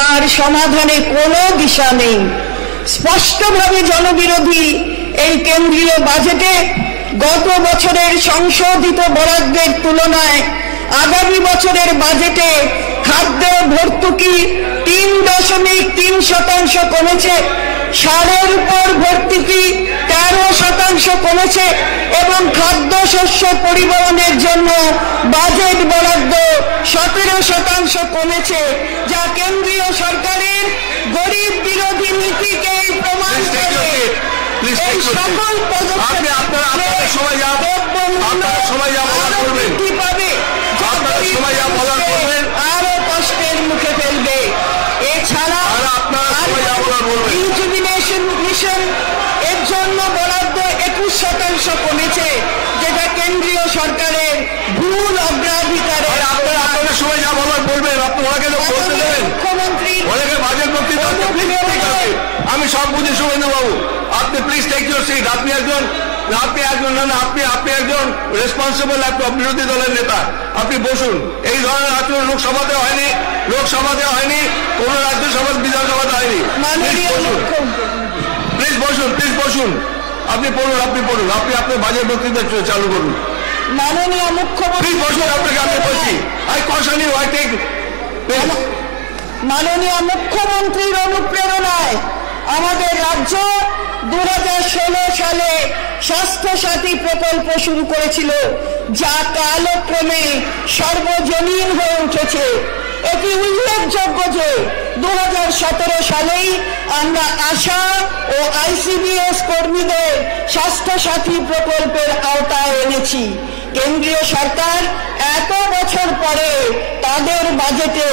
তার সমাধানে কোনো দিশা নেই। স্পষ্টভাবে জনবিরোধী এই কেন্দ্রীয় বাজেটে গত বছরের সংশোধিত বরাদ্দের তুলনায় আগামী বছরের বাজেটে খাদ্য ভর্তুকি 3.3% কমেছে, সারের উপর ভর্তুকি 13% কমেছে এবং খাদ্যশস্য পরিবহনের জন্য বাজেট বরাদ্দ 17% কমেছে, যা কেন্দ্রীয় সরকারের গরিব বিরোধী নীতিকে প্রমাণ করে। এই সকল পদক্ষেপ আরো কষ্টের মুখে ফেলবে। এছাড়া রিজুভিনেশন মিশন এর জন্য বরাদ্দ 21% কমেছে, যেটা কেন্দ্রীয় সরকারের ভুল অগ্রাধিকার। মুখ্যমন্ত্রী আমি সব বুঝি শুভেন্দু বাবু, আপনি প্লিজ টেক ইউর সিট। আপনি একজন রেসপন্সিবল বিরোধী দলের নেতা, আপনি বসুন। এই ধরনের আচরণ লোকসভাতে হয়নি, কোন রাজ্যসভা বিধানসভাতে হয়নি। প্লিজ বসুন। আপনি পড়ুন। আপনি আপনার বাজেট বক্তৃতা চালু করুন। মাননীয় মুখ্যমন্ত্রী বসুন। আপনাকে বলছি, মাননীয় মুখ্যমন্ত্রীর অনুপ্রেরণায় আমাদের রাজ্য 2016 সালে স্বাস্থ্য সাথী প্রকল্প শুরু করেছিল, যা কালক্রমে সর্বজনীন হয়ে উঠেছে। এটি উল্লেখযোগ্য যে 2017 সালেই আমরা আশা ও আইসিডিএস কর্মীদের স্বাস্থ্য সাথী প্রকল্পের আওতায় এনেছি। কেন্দ্রীয় সরকার এত বছর পরে তাদের বাজেটে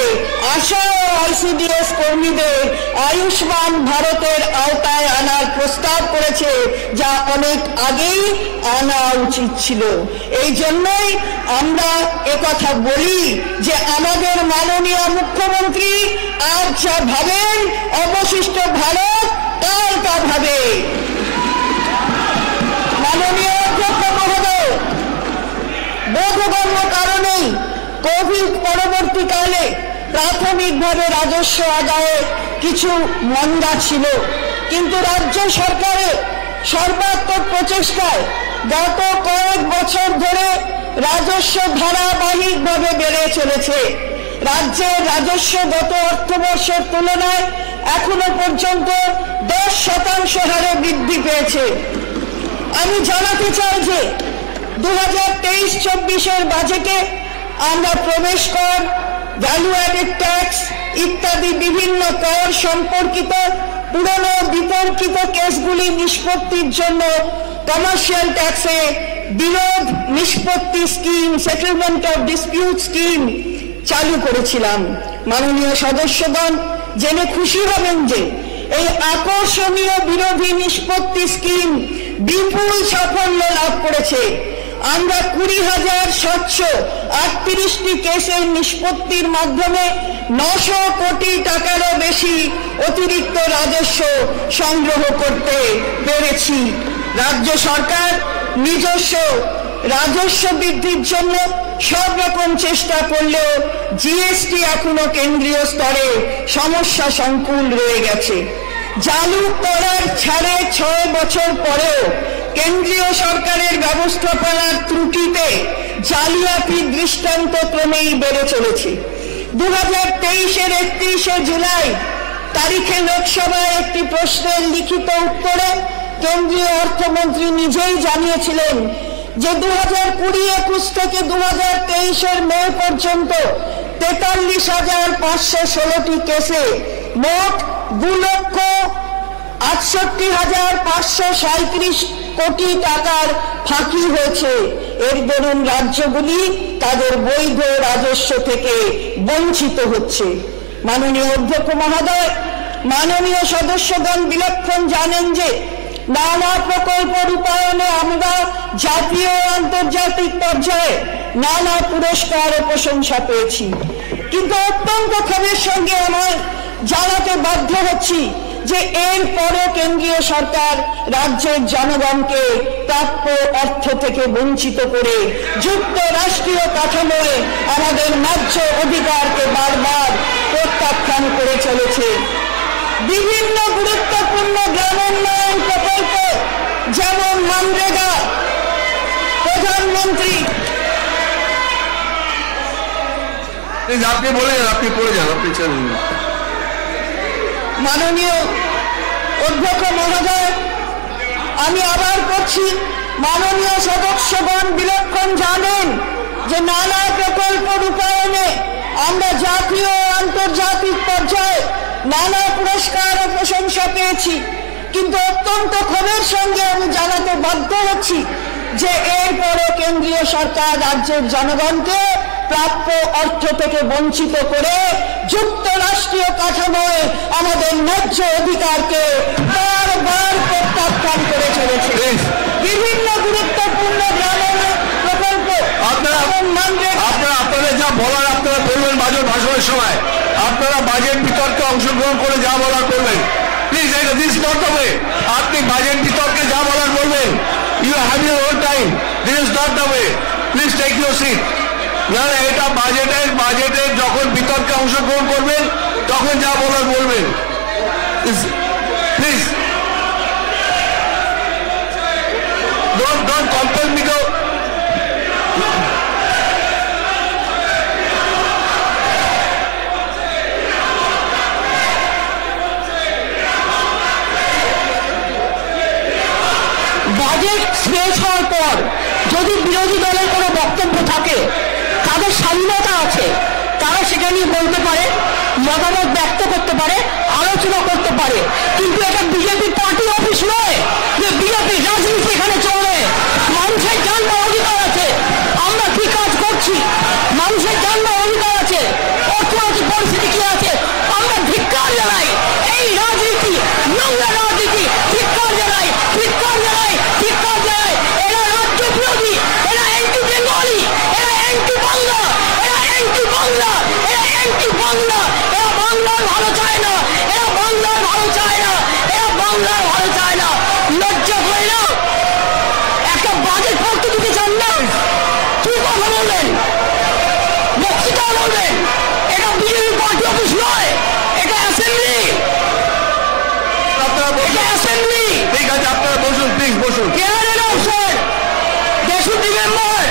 আশা ও আইসিডিএস কর্মীদের আয়ুষ্মান ভারতের আওতায় আনার প্রস্তাব করেছে, যা অনেক আগেই আনা উচিত ছিল। এই জন্যই আমরা একথা বলি যে আমাদের মাননীয় মুখ্যমন্ত্রী আজ যা ভাবেন, অবশিষ্ট ভারত কাল তা ভাবে। মাননীয় অধ্যক্ষ মহোদয়, বোধগম্য কারণেই কোভিড পরবর্তীকালে প্রাথমিকভাবে রাজস্ব আদায়ে কিছু মন্দা ছিল, কিন্তু রাজ্য সরকারের সর্বাত্মক প্রচেষ্টায় গত কয়েক বছর ধরে রাজস্ব ধারাবাহিকভাবে বেড়ে চলেছে। রাজ্যের রাজস্ব গত অর্থবর্ষের তুলনায় এখনো পর্যন্ত 10% হারে বৃদ্ধি পেয়েছে। আমি জানাতে চাই যে 2023-24 বাজেটে আমরা প্রবেশ কর, ভ্যালু অ্যাডেড ট্যাক্স ইত্যাদি বিভিন্ন কর সম্পর্কিত পুরনো বিতর্কিত কেসগুলি নিষ্পত্তির জন্য কমার্শিয়াল ট্যাক্সে বিরোধ নিষ্পত্তি scheme, settlement of dispute scheme চালু করেছিলাম। মাননীয় সদস্যগণ জেনে খুশি হবেন যে এই আকর্ষণীয় বিরোধী নিষ্পত্তি স্কিম বিপুল সাফল্য লাভ করেছে। আমরা 20,738টি কেসের নিষ্পত্তির মাধ্যমে 900 কোটি টাকারও বেশি অতিরিক্ত রাজস্ব সংগ্রহ করতে পেরেছি। রাজ্য সরকার নিজস্ব রাজস্ব বৃদ্ধির জন্য সব রকম চেষ্টা করলেও জিএসটি এখনো কেন্দ্রীয় স্তরে সমস্যা সংকুল রয়ে গেছে। চালু করার ছাড়ে 6 বছর পরেও কেন্দ্রীয় সরকারের ব্যবস্থাপনার ত্রুটিতে জালিয়াতির দৃষ্টান্ত ক্রমেই বেড়ে চলেছে। 2023-এর 31শে জুলাই তারিখে লোকসভায় একটি প্রশ্নের লিখিত উত্তরে কেন্দ্রীয় অর্থমন্ত্রী নিজেই জানিয়েছিলেন যে 2020-21 থেকে 2023-এর মে পর্যন্ত 43,516টি কেসে মোট 2,68,537 কোটি টাকার ফাঁকি হয়েছে। এর দরুন রাজ্যগুলি তাদের বৈধ রাজস্ব থেকে বঞ্চিত হচ্ছে। মাননীয় অধ্যক্ষ মহোদয়, মাননীয় সদস্যগণ বিলক্ষণ জানেন যে নানা প্রকল্প রূপায়ণে আমরা জাতীয় ও আন্তর্জাতিক পর্যায়ে নানা পুরস্কার ও প্রশংসা পেয়েছি, কিন্তু অত্যন্ত ক্ষোভের সঙ্গে আমার জানাতে বাধ্য হচ্ছি যে এর পরও কেন্দ্রীয় সরকার রাজ্যের জনগণকে প্রাপ্য অর্থ থেকে বঞ্চিত করে যুক্তরাষ্ট্রীয় কাঠামোয় আমাদের ন্যায্য অধিকারকে বারবার প্রত্যাখ্যান করে চলেছে। বিভিন্ন গুরুত্বপূর্ণ গ্রামোন্নয়ন প্রকল্প যেমন মানরেগা, প্রধানমন্ত্রী আপনি বলে যান, আপনি পড়ে যান, আপনি চলুন। মাননীয় অধ্যক্ষ মহোদয়, আমি আবার করছি, মাননীয় সদস্যগণ বিলক্ষণ জানেন যে নানা প্রকল্প রূপায়ণে আমরা জাতীয় ও আন্তর্জাতিক পর্যায়ে নানা পুরস্কার ও প্রশংসা পেয়েছি, কিন্তু অত্যন্ত ক্ষোভের সঙ্গে আমি জানাতে বাধ্য হচ্ছি যে এরপরও কেন্দ্রীয় সরকার রাজ্যের জনগণকে প্রাপ্য অর্থ থেকে বঞ্চিত করে যুক্তরাষ্ট্রীয় কাঠামোয় আমাদের ন্যায্য অধিকারকে বারবার প্রত্যাখ্যান করে চলেছে। বিভিন্ন গুরুত্বপূর্ণ গ্রামীণ প্রকল্প আপনারা যা বলার আপনারা বলবেন বাজেট ভাষণের সময়, আপনারা বাজেট বিতর্কে অংশগ্রহণ করে যা বলার করবেন। Please this not the way. আপনি বাজেট বিতর্কে যা বলার বলবেন, you have your own time, this is not the way. Please take your seat. না না, এটা বাজেটের যখন বিতর্কে অংশগ্রহণ করবেন তখন যা বলার বলবেন। Please don't compel me to budget শেষ হওয়ার পর যদি বিরোধী দলের কোনো বক্তব্য থাকে, তাদের স্বাধীনতা আছে, তারা সেটা নিয়ে বলতে পারে, মতামত ব্যক্ত করতে পারে, আলোচনা করতে পারে, কিন্তু এটা বিজেপি পার্টি অফিস নয় যে বিজেপি রাজনীতি এখানে চলে। মানুষের জানবার অধিকার আছে, আমরা কি কাজ করছি, মানুষের জানবার অধিকার আছে, অর্থনৈতিক পরিস্থিতি কি আছে, আমরা ধিক্কার জানাই এই রাজনীতি, নোংরা রাজনীতি, ধিক্কার জানাই, ধিক্কার জানাই, ধিক্কার জানাই। এরা রাজ্য বিরোধী, এরা অ্যান্টি বেঙ্গলি, এরা অ্যান্টি বাংলা, এরা অ্যান্টি বাংলা, এরা অ্যান্টি বাংলা, এরা বাংলার ভালো চায় না, এরা বাংলার ভালো চায় না, এরা বাংলার ভালো চায় না। লজ্জা হয় না? একটা বাজেট পড়তে দিতে চান না, কি কথা বলবেন, বক্তৃতা বলবেন? এটা বিজেপি পার্টি অফিস নয়, এটা অ্যাসেম্বলি, এটা অ্যাসেম্বলি। ঠিক আছে, আপনারা বসুন, প্লিজ বসুন। কেরালের অবসর 63 মেম্বার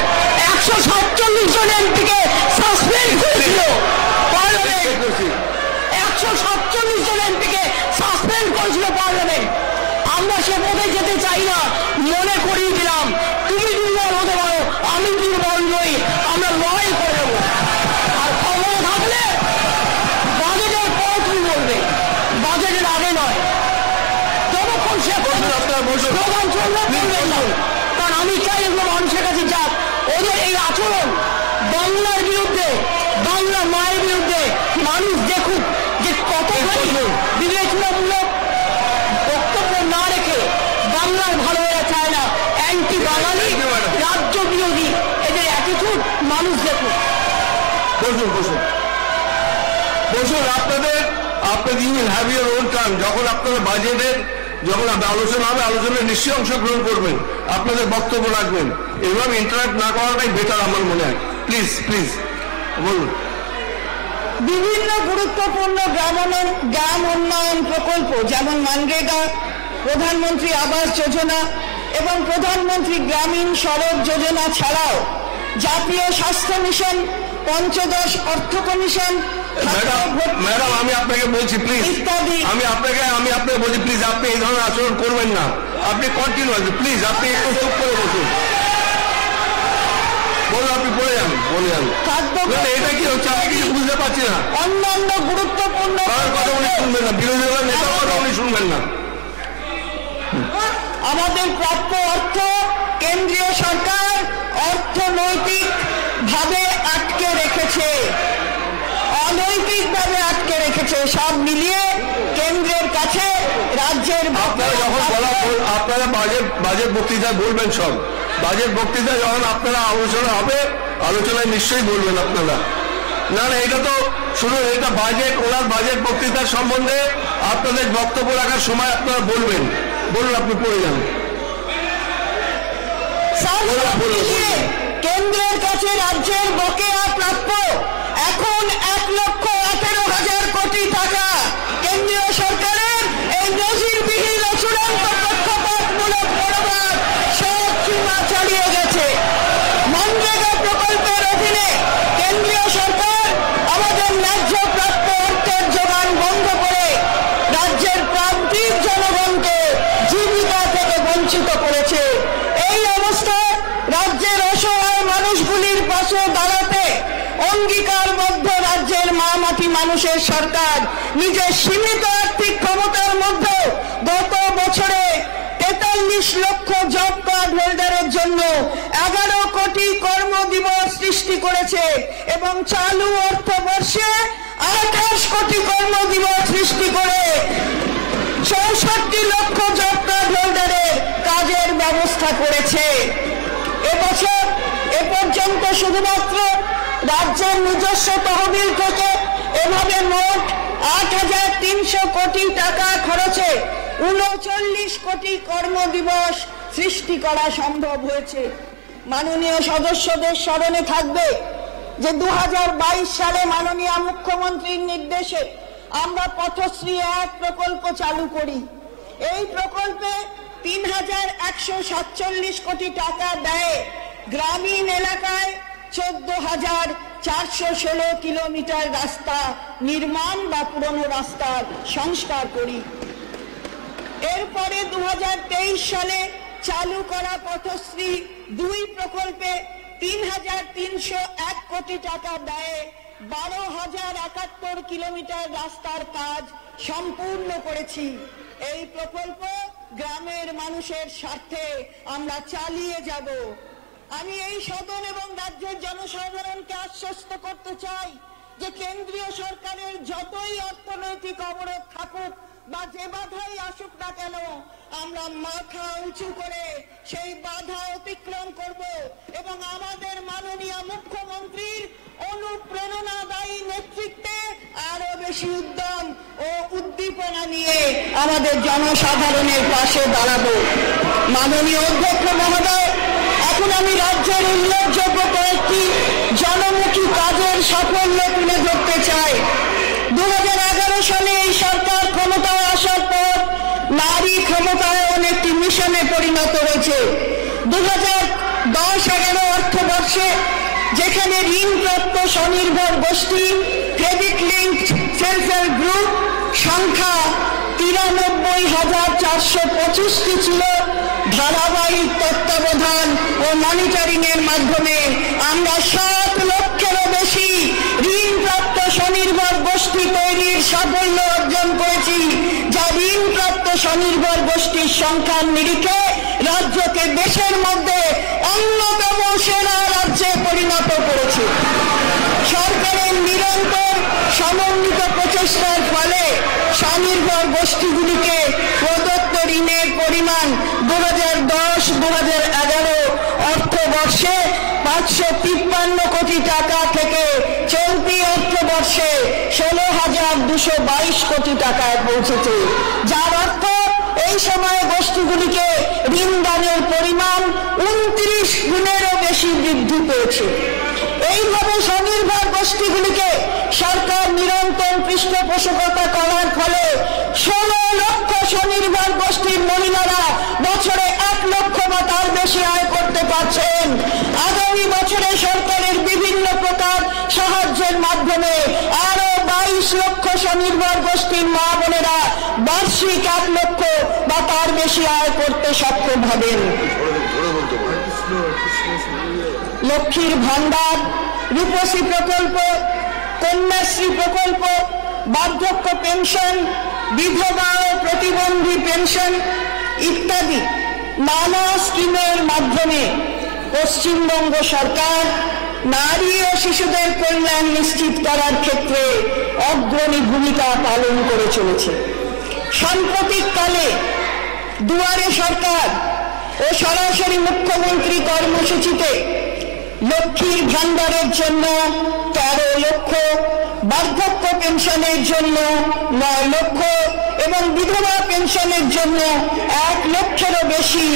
147 জন এমপিকে সাসপেন্ড করেছিল পার্লামেন্ট, 147 জন এমপিকে সাসপেন্ড করেছিল পার্লামেন্ট। আমরা সে পথে যেতে চাই না, মনে করিয়ে দিলাম। তুমি দুর্বল হতে পারো, আমি দুর্বল নই, আমরা লড়াই করে দেবো। আর ক্ষমতা থাকলে বাজেটের পর তুমি বলবে, বাজেটের আগে নয়। যতক্ষণ সে প্রধান চলবে বলবেন না, কারণ আমি চাই এগুলো মানুষের কাছে যাক। ওদের এই আচরণ বাংলার বিরুদ্ধে, বাংলা মায়ের বিরুদ্ধে মানুষ দেখুক যে কতখানি বিবেচনামূলক বক্তব্য না রেখে বাংলার ভালো হয়ে চায় না, অ্যান্টি বাঙালি, রাজ্য বিরোধী, এদের অ্যাটিটিউড মানুষ দেখুক। বসুন বসুন বসুন। আপনাদের you will have your own term. যখন আপনারা বাজেটের যখন আলোচনা হবে, আলোচনায় নিশ্চয়ই অংশগ্রহণ করবেন, আপনাদের বক্তব্য রাখবেন। এভাবে ইন্টারাক্ট না করাটাই বেটার আমার মনে হয়। প্লিজ প্লিজ বলুন। বিভিন্ন গুরুত্বপূর্ণ গ্রাম উন্নয়ন প্রকল্প যেমন মানরেগা, প্রধানমন্ত্রী আবাস যোজনা এবং প্রধানমন্ত্রী গ্রামীণ সড়ক যোজনা ছাড়াও জাতীয় স্বাস্থ্য মিশন, পঞ্চদশ অর্থ কমিশন, ম্যাডাম আমি আপনাকে বলছি প্লিজ, আমি আপনাকে বলছি প্লিজ, আপনি এই ধরনের আচরণ করবেন না। আপনি কন্টিনিউ আছে, প্লিজ আপনি একটু চুপ করে বসুন। বলুন, আপনি বলে যান, বলে যান। এটা কি হচ্ছে আমি কিছু বুঝতে পারছি না। অন্যান্য গুরুত্বপূর্ণ কথা উনি শুনবেন না, বিরোধী দলের নেতার কথা উনি শুনবেন না। আমাদের প্রাপ্য অর্থ কেন্দ্রীয় সরকার অর্থনৈতিক ভাবে আটকে রেখেছে, অনৈতিকভাবে আটকে রেখেছে। সব মিলিয়ে কেন্দ্রের কাছে রাজ্যের আপনারা যখন আপনারা বাজেট বক্তৃতায় বলবেন, সব বাজেট বক্তৃতায় যখন আপনারা আলোচনা হবে, আলোচনায় নিশ্চয়ই বলবেন আপনারা। না না, এটা তো শুধু এটা বাজেট, ওনার বাজেট বক্তৃতার সম্বন্ধে আপনাদের বক্তব্য রাখার সময় আপনারা বলবেন। বলুন, আপনি পড়ে যান। কেন্দ্রের কাছে রাজ্যের বকেয়া প্রাপ্য এখন 1,18,000 কেন্দ্রীয় সরকার আমাদের ন্যায্য প্রাপ্য অর্থের যোগান বন্ধ করে রাজ্যের প্রান্তিক জনগণকে জীবিকা থেকে বঞ্চিত করেছে। এই অবস্থায় রাজ্যের অসহায় মানুষগুলির পাশে দাঁড়াতে অঙ্গীকারবদ্ধ রাজ্যের মাটি মানুষের সরকার নিজের সীমিত আর্থিক ক্ষমতার মধ্যে গত বছরে 43 লক্ষ জব কার্ড হোল্ডারের জন্য 11 কোটি কর্মদিবস সৃষ্টি করেছে এবং চালু অর্থবর্ষে 28 কোটি কর্মদিবস সৃষ্টি করে 64 লক্ষ জব কার্ড হোল্ডারের কাজের ব্যবস্থা করেছে। এবছর এ পর্যন্ত শুধুমাত্র রাজ্যের নিজস্ব তহবিল থেকে এভাবে মোট 8,300 কোটি টাকা খরচে 39 কোটি কর্মদিবস সৃষ্টি করা সম্ভব হয়েছে। মাননীয় সদস্যদের স্মরণে থাকবে যে 2022 সালে মাননীয় মুখ্যমন্ত্রীর নির্দেশে আমরা পথশ্রী 1 প্রকল্প চালু করি। এই প্রকল্পে 3,147 কোটি টাকা ব্যয়ে গ্রামীণ এলাকায় 14,416 কিলোমিটার রাস্তা নির্মাণ বা পুরনো রাস্তার সংস্কার করি। এরপরে 2023 সালে চালু করা পথশ্রী 2 প্রকল্পে 3,301 কোটি টাকা ব্যয়ে 12,071 কিলোমিটার রাস্তার কাজ সম্পূর্ণ করেছি। এই প্রকল্প গ্রামের মানুষের স্বার্থে আমরা চালিয়ে যাব। আমি এই সদন এবং রাজ্যের জনসাধারণকে আশ্বস্ত করতে চাই যে কেন্দ্রীয় সরকারের যতই অর্থনৈতিক অবরোধ থাকুক বা যে বাধাই আসুক না কেন, আমরা মাথা উঁচু করে সেই বাধা অতিক্রম করব এবং আমাদের মাননীয় মুখ্যমন্ত্রীর অনুপ্রেরণাদায়ী নেতৃত্বে আরো বেশি উদ্যম ও উদ্দীপনা নিয়ে আমাদের জনসাধারণের পাশে দাঁড়াবো। মাননীয় অধ্যক্ষ মহোদয়, এখন আমি রাজ্যের উল্লেখযোগ্য কয়েকটি জনমুখী কাজের সাফল্য তুলে ধরতে চাই। 2011 সালে এই সরকার ক্ষমতায় আসার পর নারী ক্ষমতায়ন একটি মিশনে পরিণত হয়েছে। 2010-11 অর্থবর্ষে যেখানে ঋণপ্রাপ্ত স্বনির্ভর গোষ্ঠী credit linked self help group সংখ্যা 93,425টি ছিল, ধারাবাহিক তত্ত্বাবধান ও মনিটরিং এর মাধ্যমে আমরা 7 লক্ষেরও বেশি ঋণপ্রাপ্ত স্বনির্ভর গোষ্ঠী তৈরির সাফল্য অর্জন করেছি, যা ঋণপ্রাপ্ত স্বনির্ভর গোষ্ঠীর সংখ্যার নিরিখে রাজ্যকে দেশের মধ্যে অন্যতম সেরা রাজ্যে পরিণত করেছে। সরকারের নিরন্তর সমন্বিত প্রচেষ্টার ফলে স্বনির্ভর গোষ্ঠীগুলিকে প্রদত্ত ঋণের পরিমাণ 2010-2011 অর্থবর্ষে 553 কোটি টাকা থেকে চলতি অর্থবর্ষে 16,222 কোটি টাকায় পৌঁছেছে, যার অর্থ এই সময়ে গোষ্ঠীগুলিকে ঋণদানের পরিমাণ 29 গুণেরও বেশি বৃদ্ধি পেয়েছে। এইভাবে স্বনির্ভর গোষ্ঠীগুলিকে সরকার নিরন্তর পৃষ্ঠপোষকতা করার ফলে 16 লক্ষ স্বনির্ভর গোষ্ঠীর মহিলারা বছরে 1 লক্ষ বা তার বেশি আয় করতে পারছেন। আগামী বছরে সরকারের বিভিন্ন প্রকার সাহায্যের মাধ্যমে আরো 22 লক্ষ স্বনির্ভর গোষ্ঠীর মা বোনেরা বার্ষিক 1 লক্ষ বা তার বেশি আয় করতে সক্ষম হবেন। লক্ষ্মীর ভান্ডার, রূপশ্রী প্রকল্প, কন্যাশ্রী প্রকল্প, বার্ধক্য পেনশন, বিধবা ও প্রতিবন্ধী পেনশন ইত্যাদি নানা স্কিমের মাধ্যমে পশ্চিমবঙ্গ সরকার নারী ও শিশুদের কল্যাণ নিশ্চিত করার ক্ষেত্রে অগ্রণী ভূমিকা পালন করে চলেছে। সাম্প্রতিককালে দুয়ারে সরকার ও সরাসরি মুখ্যমন্ত্রী কর্মসূচিতে লক্ষ্মীর ভান্ডারের জন্য 13 লক্ষ, বার্ধক্য পেনশনের জন্য 9 লক্ষ এবং বিধবা পেনশনের জন্য 1 লক্ষেরও বেশি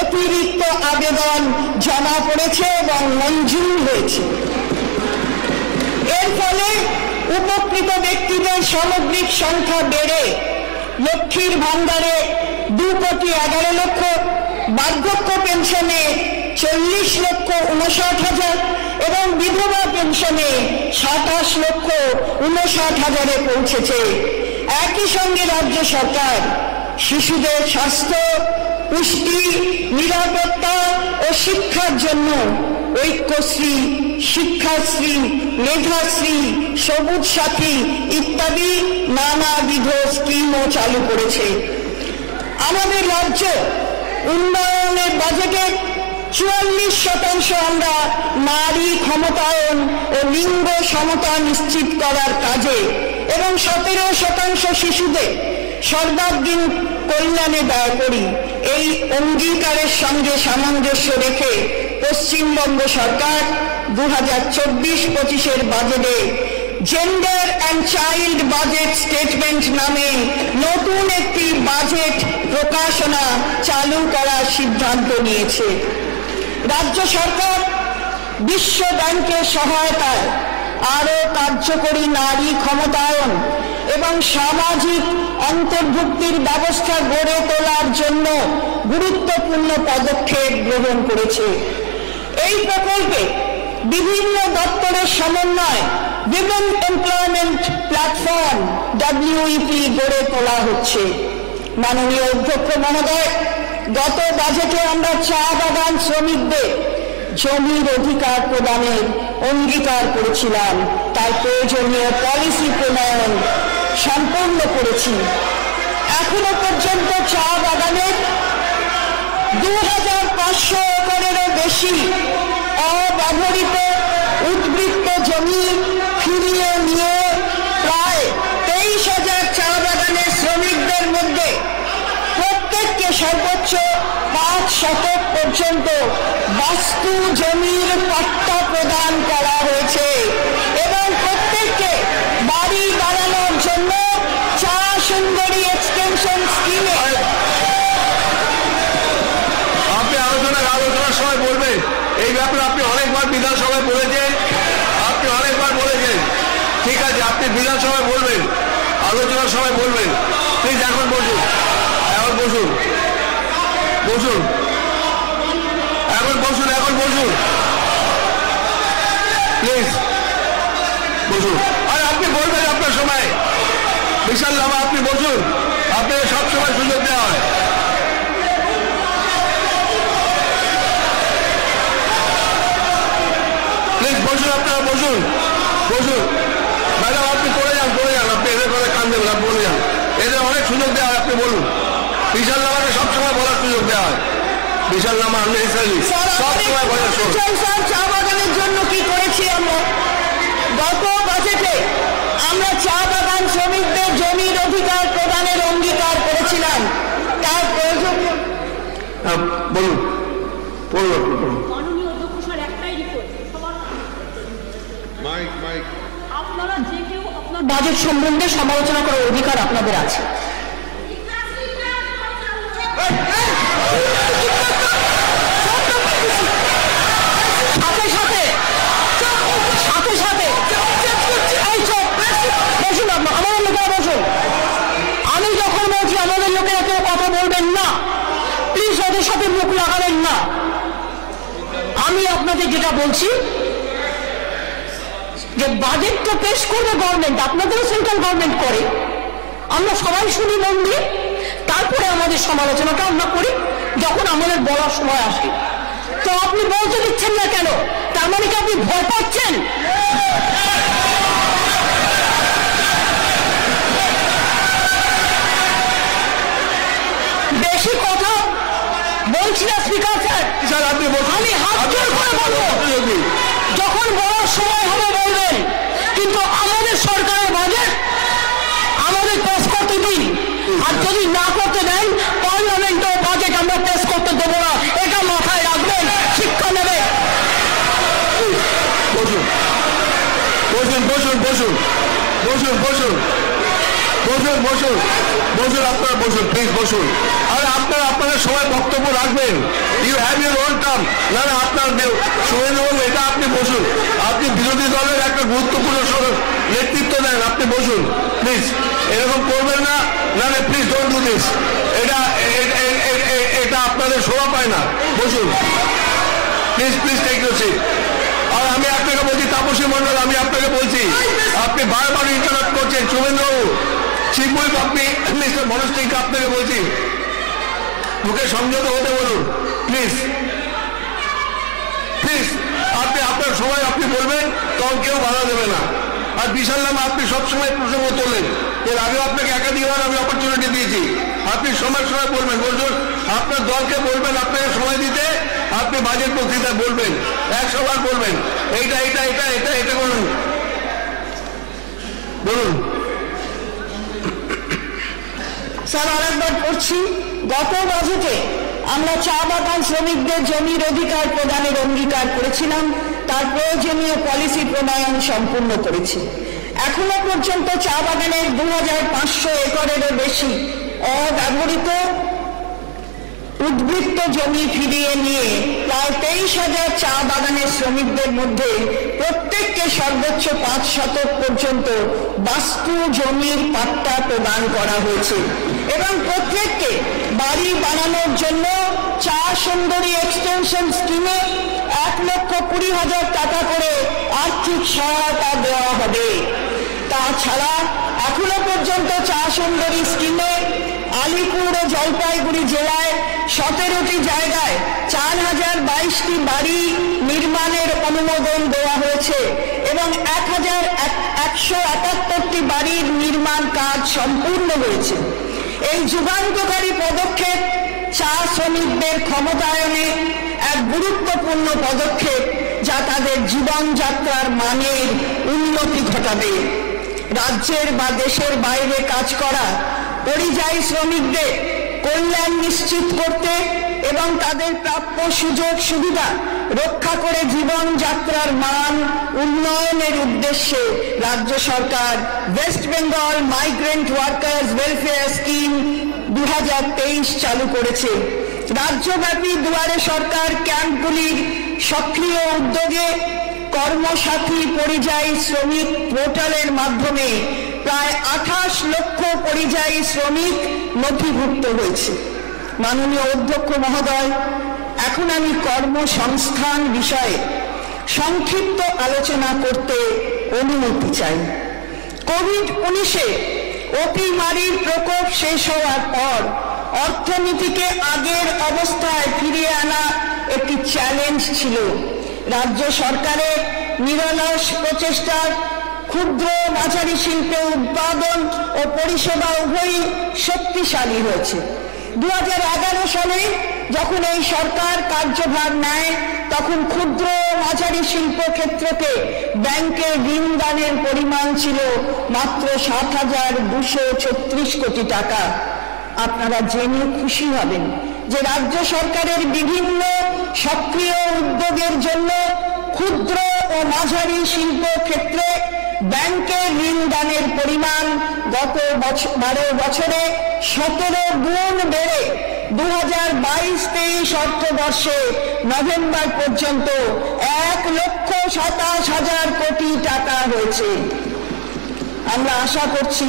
অতিরিক্ত আবেদন জমা পড়েছে এবং মঞ্জুর হয়েছে। এর ফলে উপকৃত ব্যক্তিদের সামগ্রিক সংখ্যা বেড়ে লক্ষ্মীর ভান্ডারে 2,11,00,000, বার্ধক্য পেনশনে 40,59,000 এবং বিধবা পেনশনে 27,59,000-এ পৌঁছেছে। একই সঙ্গে রাজ্য সরকার শিশুদের স্বাস্থ্য, পুষ্টি, নিরাপত্তা ও শিক্ষার জন্য ঐক্যশ্রী, শিক্ষাশ্রী, মেধাশ্রী, সবুজ সাথী ইত্যাদি নানাবিধ স্কিমও চালু করেছে। আমাদের রাজ্য উন্নয়নের বাজেটের 44% আমরা নারী ক্ষমতায়ন ও লিঙ্গ সমতা নিশ্চিত করার কাজে এবং 17% শিশুদের সর্বাঙ্গীন কল্যাণে ব্যয় করি। এই অঙ্গীকারের সঙ্গে সামঞ্জস্য রেখে পশ্চিমবঙ্গ সরকার 2024-25 বাজেটে gender and child budget statement নামে নতুন একটি বাজেট প্রকাশনা চালু করার সিদ্ধান্ত নিয়েছে। রাজ্য সরকার বিশ্ব ব্যাংকের সহায়তায় আরও কার্যকরী নারী ক্ষমতায়ন এবং সামাজিক অন্তর্ভুক্তির ব্যবস্থা গড়ে তোলার জন্য গুরুত্বপূর্ণ পদক্ষেপ গ্রহণ করেছে। এই প্রকল্পে বিভিন্ন দপ্তরের সমন্বয়ে উইমেন এমপ্লয়মেন্ট প্ল্যাটফর্ম WEP গড়ে তোলা হচ্ছে। মাননীয় অধ্যক্ষ মহোদয়, গত বাজেটে আমরা চা বাগান শ্রমিকদের জমির অধিকার প্রদানের অঙ্গীকার করেছিলাম। তার প্রয়োজনীয় পলিসি প্রণয়ন সম্পন্ন করেছি। এখনো পর্যন্ত চা বাগানের 2,500 একরেরও বেশি অব্যবহৃত উদ্বৃত্ত জমি ফিরিয়ে নিয়ে প্রায় 23,000 চা বাগানের শ্রমিকদের মধ্যে প্রত্যেককে সর্বোচ্চ 5 শতক পর্যন্ত বাস্তু জমির পাট্টা প্রদান করা হয়েছে এবং প্রত্যেককে বাড়ি বানানোর জন্য চা সুন্দরী এক্সটেনশন স্কিমে আপনি আলোচনার সময় বলবেন। এই ব্যাপারে আপনি অনেকবার বিধানসভায় বলেছেন, ঠিক আছে, আপনি বিধানসভায় বলবেন, আলোচনার সময় বলবেন। প্লিজ এখন বসুন, প্লিজ বসুন। আর আপনি বলবেন আপনার সময়, বিশাল লামা, আপনি বসুন, আপনাকে সবসময় সুযোগ দেওয়া হয়। প্লিজ বসুন, আপনারা বসুন। ম্যাডাম আপনি পড়ে যান, আপনি এদের করে কান দেবেন, আপনি বলে যান। এদের অনেক সুযোগ দেওয়া হয়, আপনি বলুন। বিশাল লামাকে সবসময় বলার সুযোগ দেওয়া হয়। বিশাল লামা সবসময় বলার সুযোগ। চা বাগানের জন্য কি করেছি আমরা? গত বাজেটে আমরা চা বাগান শ্রমিকদের জমির অধিকার প্রদানের অঙ্গীকার করেছিলাম। তার প্রয়োজন বলুন। মাননীয় অধ্যক্ষ স্যার, একটাই রিপোর্ট, আপনারা যে কেউ আপনার বাজেট সম্বন্ধে সমালোচনা করার অধিকার আপনাদের আছে। আমি যখন বলছি আমাদের লোকেরা কেউ কথা বলবেন না, প্লিজ ওদের সাথে মুখ লাগাবেন না। আমি আপনাদের যেটা বলছি যে বাজেট তো পেশ করবে গভর্নমেন্ট, আপনাদেরও সেন্ট্রাল গভর্নমেন্ট করে, আমরা সবাই শুনি মন দিয়ে, তারপরে আমাদের সমালোচনাটা আমরা করি যখন আমাদের বলার সময় আসে। তো আপনি বলতে দিচ্ছেন না কেন? তার মানে কি আপনি ভয় পাচ্ছেন? বেশি কথা বলছি না স্পিকার স্যার, আমি হাত জোর করে বলবো, যখন বলার সময় হবে বলবেন, কিন্তু আমাদের সরকারের বাজেট আমাদের পেশ করতে দিন। আর যদি না করতে দেন, পার্লামেন্টের বাজেট আমরা পেশ করতে দেবো না, এটা মাথায় রাখবেন, শিক্ষা নেবে। আপনারা বসুন, প্লিজ বসুন। আর আপনারা আপনাদের সবাই বক্তব্য রাখবেন। You have your own term. না আপনার শুভেন্দুবাবু, এটা আপনি বসুন। আপনি বিরোধী দলের একটা গুরুত্বপূর্ণ নেতৃত্ব দেন, আপনি বসুন প্লিজ। এরকম করবেন না, প্লিজ ডোন্ট ডু দিস। এটা আপনাদের শোভা পায় না। বসুন প্লিজ, টেক ইউর সিট। আর আমি আপনাকে বলছি তাপসী মন্ডল, আমি আপনাকে বলছি আপনি বারবার ইন্টারাপ্ট করছেন। শুভেন্দুবাবু শিবুল, আপনি মিস্টার মনোজ সিংকে আপনাকে বলছি মুখে সংযত হতে বলুন প্লিজ প্লিজ। আপনি আপনার সময় আপনি বলবেন, তখন কেউ বাধা দেবে না। আর বিশাল নামে আপনি সবসময় প্রসঙ্গ তোলেন, এর আগেও আপনাকে একাধিকবার আমি অপরচুনিটি দিয়েছি। আপনি সময় সময় বলবেন, বলুন আপনার দলকে বলবেন আপনাকে সময় দিতে, আপনি বাজেট বক্তৃতা বলবেন, 100 বার বলবেন এইটা এটা এটা এটা এটা বলুন বলুন। স্যার আরেকবার করছি, গত বাজেটে আমরা চা বাগান শ্রমিকদের জমির অধিকার প্রদানের অঙ্গীকার করেছিলাম, তার প্রয়োজনীয় পলিসি প্রণয়ন সম্পূর্ণ করেছি। এখনো পর্যন্ত চা বাগানের 2500 একরেরও বেশি অব্যবহৃত উদ্বৃত্ত জমি ফিরিয়ে নিয়ে প্রায় 23,000 চা বাগানের শ্রমিকদের মধ্যে প্রত্যেককে সর্বোচ্চ 5 শতক পর্যন্ত বাস্তু জমির পাট্টা প্রদান করা হয়েছে এবং প্রত্যেককে বাড়ি বানানোর জন্য চা সুন্দরী এক্সটেনশন স্কিমে 1,20,000 টাকা করে আর্থিক সহায়তা দেওয়া হবে। তাছাড়া এখনো পর্যন্ত চা সুন্দরী স্কিমে আলিপুর ও জলপাইগুড়ি জেলায় 17টি জায়গায় 4,022টি বাড়ি নির্মাণের অনুমোদন দেওয়া হয়েছে এবং 1,178টি বাড়ির নির্মাণ কাজ সম্পূর্ণ হয়েছে। এই যুগান্তকারী পদক্ষেপ চা শ্রমিকদের ক্ষমতায়নে এক গুরুত্বপূর্ণ পদক্ষেপ, যা তাদের জীবনযাত্রার মানের উন্নতি ঘটাবে। রাজ্যের বা দেশের বাইরে কাজ করা পরিযায়ী শ্রমিকদের কল্যাণ নিশ্চিত করতে এবং তাদের প্রাপ্য সুযোগ সুবিধা রক্ষা করে জীবনযাত্রার মান উন্নয়নের উদ্দেশ্যে রাজ্য সরকার West Bengal migrant workers welfare scheme 2023 চালু করেছে। রাজ্যব্যাপী দুয়ারে সরকার ক্যাম্পগুলির সক্রিয় উদ্যোগে কর্মসাথী পরিযায়ী শ্রমিক পোর্টালের মাধ্যমে প্রায় 28 লক্ষ পরিযায়ী শ্রমিক নথিভুক্ত হয়েছে। মাননীয় অধ্যক্ষ মহোদয়, এখন আমি কর্মসংস্থান বিষয়ে সংক্ষিপ্ত আলোচনা করতে অনুমতি চাই। কোভিড-19 অতিমারির প্রকোপ শেষ হওয়ার পর অর্থনীতিকে আগের অবস্থায় ফিরিয়ে আনা একটি চ্যালেঞ্জ ছিল। রাজ্য সরকারের নিরলস প্রচেষ্টার ক্ষুদ্র মাঝারি শিল্পে উৎপাদন ও পরিষেবা উভয়ই শক্তিশালী হয়েছে। 2011 সালে যখন এই সরকার কার্যভার নেয়, তখন ক্ষুদ্র মাঝারি শিল্প ক্ষেত্রকে ব্যাংকের ঋণ দানের পরিমাণ ছিল মাত্র 7,236 কোটি টাকা। আপনারা জেনে খুশি হবেন যে রাজ্য সরকারের বিভিন্ন সক্রিয় উদ্যোগের জন্য ক্ষুদ্র ও মাঝারি শিল্প ক্ষেত্রে ব্যাংকের ঋণ দানের পরিমাণ গত 12 বছরে 17 গুণ বেড়ে 2022-23 অর্থবর্ষে নভেম্বর পর্যন্ত 1,27,000 কোটি টাকা হয়েছে। আমরা আশা করছি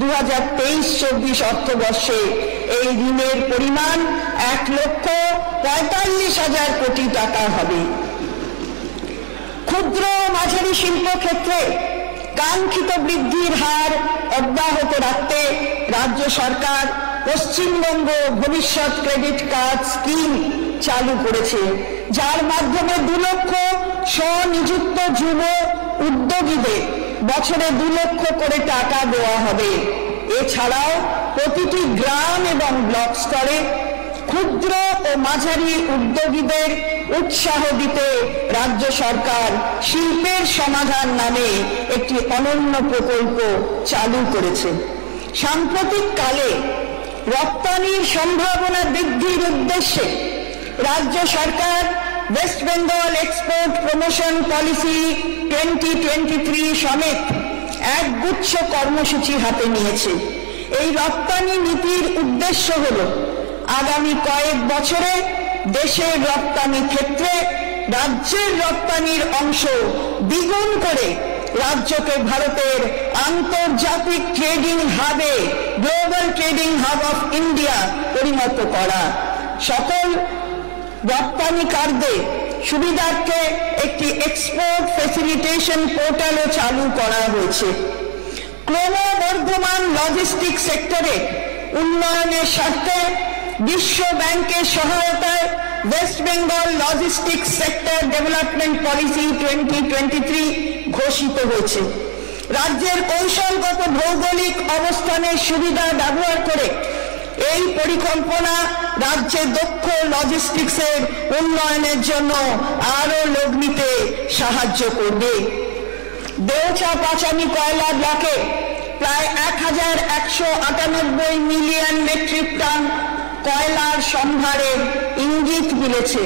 2023-24 অর্থবর্ষে এই ঋণের পরিমাণ 1,45,000 কোটি টাকা হবে। ক্ষুদ্র মাঝারি শিল্প ক্ষেত্রে কাঙ্ক্ষিত বৃদ্ধির হার অব্যাহত রাখতে রাজ্য সরকার পশ্চিমবঙ্গ ভবিষ্যৎ ক্রেডিট কার্ড স্কিম চালু করেছে, যার মাধ্যমে 2 লক্ষ স্বনিযুক্ত যুব উদ্যোগীদের বছরে 2 লক্ষ করে টাকা দেওয়া হবে। এছাড়াও প্রতিটি গ্রাম এবং ব্লক স্তরে ক্ষুদ্র ও মাঝারি উদ্যোগীদের উৎসাহ দিতে রাজ্য সরকার শিল্পের সমাধান নামে একটি অনন্য প্রকল্প চালু করেছে। সাম্প্রতিক কালে রপ্তানির সম্ভাবনা বৃদ্ধির উদ্দেশ্যে রাজ্য সরকার West Bengal export promotion policy 2023 সমেত একগুচ্ছ কর্মসূচি হাতে নিয়েছে। এই রপ্তানি নীতির উদ্দেশ্য হল আগামী কয়েক বছরে দেশের রপ্তানি ক্ষেত্রে রাজ্যের রপ্তানির অংশ দ্বিগুণ করে রাজ্যকে ভারতের আন্তর্জাতিক ট্রেডিং হাবে, global trading hub of India পরিণত করা। সকল রপ্তানিকারদের সুবিধার্থে একটি এক্সপোর্ট ফেসিলিটেশন পোর্টালও চালু করা হয়েছে। ক্রমবর্ধমান লজিস্টিক সেক্টরে উন্নয়নের স্বার্থে বিশ্ব ব্যাংকের সহায়তায় West Bengal logistic sector development policy 2023 ঘোষিত হয়েছে। রাজ্যের কৌশলগত ভৌগোলিক অবস্থানের সুবিধা ব্যবহার করে এই পরিকল্পনা রাজ্যের দক্ষ লজিস্টিক্সের উন্নয়নের জন্য আরো লগ্নিতে সাহায্য করবে। দেওচা পাঁচামি কয়লা ব্লকে প্রায় 1198 মিলিয়ন মেট্রিক টন কয়লার সম্ভারের ইঙ্গিত মিলেছে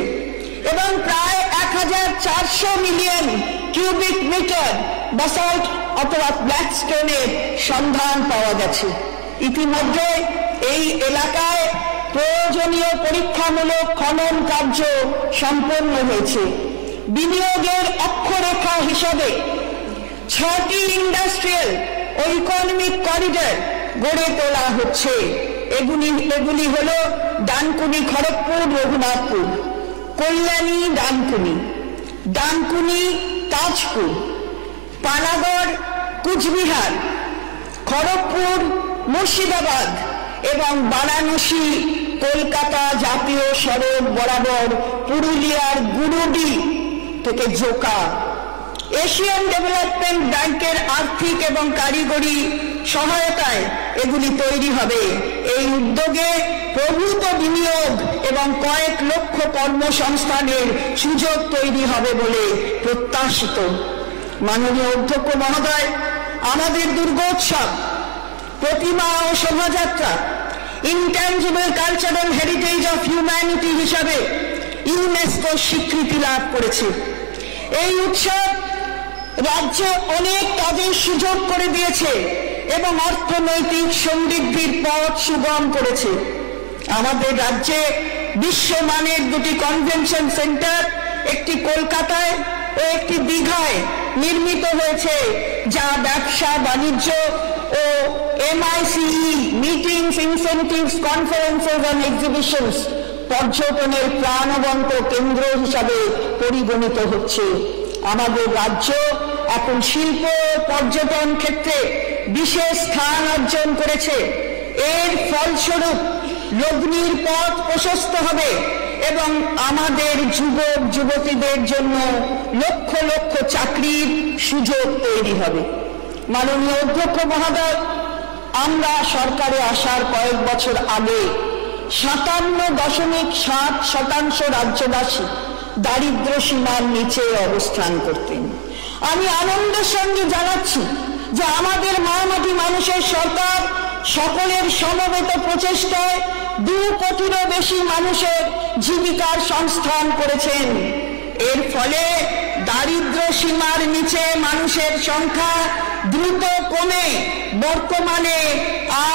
এবং প্রায় 1400 মিলিয়ন কিউবিক মিটার বাসাল্ট অথবা ব্ল্যাক স্টোনের সন্ধান পাওয়া গেছে। ইতিমধ্যে এই এলাকায় প্রয়োজনীয় পরীক্ষামূলক খনন কার্য সম্পন্ন হয়েছে। বিনিয়োগের অক্ষরেখা হিসাবে 6টি ইন্ডাস্ট্রিয়াল ও ইকোনমিক করিডর গড়ে তোলা হচ্ছে। এগুলি হল ডানকুনি খড়গপুর রঘুনাথপুর, কল্যাণী ডানকুনি, ডানকুনি তাজপুর, পানাগড় কুচবিহার, খড়গপুর মুর্শিদাবাদ এবং বারাণসী কলকাতা জাতীয় সড়ক বরাবর পুরুলিয়ার গুরুডি থেকে জোকা। এশিয়ান ডেভেলপমেন্ট ব্যাংকের আর্থিক এবং কারিগরি সহায়তায় এগুলি তৈরি হবে। এই উদ্যোগে প্রভূত বিনিয়োগ এবং কয়েক লক্ষ কর্মসংস্থানের সুযোগ তৈরি হবে বলে প্রত্যাশিত। মাননীয় অধ্যক্ষ মহোদয়, আমাদের দুর্গোৎসব, প্রতিমা ও শোভাযাত্রা intangible cultural heritage of humanity হিসাবে ইউনেস্কো স্বীকৃতি লাভ করেছে। এই উৎসব রাজ্যে অনেক কাজের সুযোগ করে দিয়েছে এবং অর্থনৈতিক সমৃদ্ধির পথ সুগম করেছে। আমাদের রাজ্যে বিশ্বমানের দুটি কনভেনশন সেন্টার, একটি কলকাতায় ও একটি দীঘায় নির্মিত হয়েছে, যা ব্যবসা বাণিজ্য ও MICE meetings, incentives, conferences and exhibitions পর্যটনের প্রাণবন্ত কেন্দ্র হিসাবে পরিগণিত হচ্ছে। আমাদের রাজ্য এখন শিল্প পর্যটন ক্ষেত্রে বিশেষ স্থান অর্জন করেছে। এর ফলস্বরূপ লগ্নির পথ প্রশস্ত হবে এবং আমাদের যুবক যুবতীদের জন্য লক্ষ লক্ষ চাকরির সুযোগ তৈরি হবে। মাননীয় অধ্যক্ষ মহোদয়, আমরা সরকারে আসার কয়েক বছর আগে 57.7% রাজ্যবাসী দারিদ্র সীমার নিচে অবস্থান করতেন। আমি আনন্দের সঙ্গে জানাচ্ছি যে আমাদের মাটি মানুষের সরকার সকলের সমবেত প্রচেষ্টায় 2 কোটিরও বেশি মানুষের জীবিকার সংস্থান করেছেন। এর ফলে দারিদ্র সীমার নিচে মানুষের সংখ্যা দ্রুত কমে বর্তমানে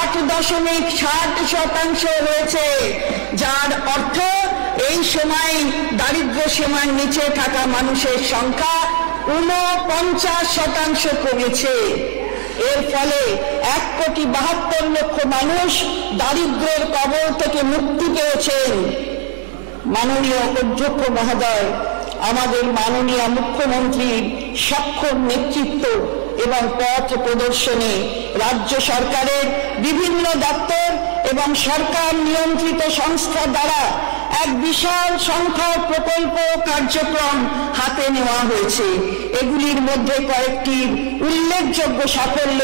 8.7% রয়েছে, যার অর্থ এই সময় দারিদ্র সীমার নিচে থাকা মানুষের সংখ্যা 49% কমেছে। এর ফলে 1,72,00,000 মানুষ দারিদ্র্যের কবল থেকে মুক্তি পেয়েছেন। মাননীয় অধ্যক্ষ মহোদয়, আমাদের মাননীয় মুখ্যমন্ত্রীর সক্ষম নেতৃত্ব এবং পথ প্রদর্শনে রাজ্য সরকারের বিভিন্ন দপ্তর এবং সরকার নিয়ন্ত্রিত সংস্থা দ্বারা এক বিশাল সংখ্যক প্রকল্প কার্যক্রম হাতে নেওয়া হয়েছে। এগুলির মধ্যে কয়েকটির উল্লেখযোগ্য সাফল্য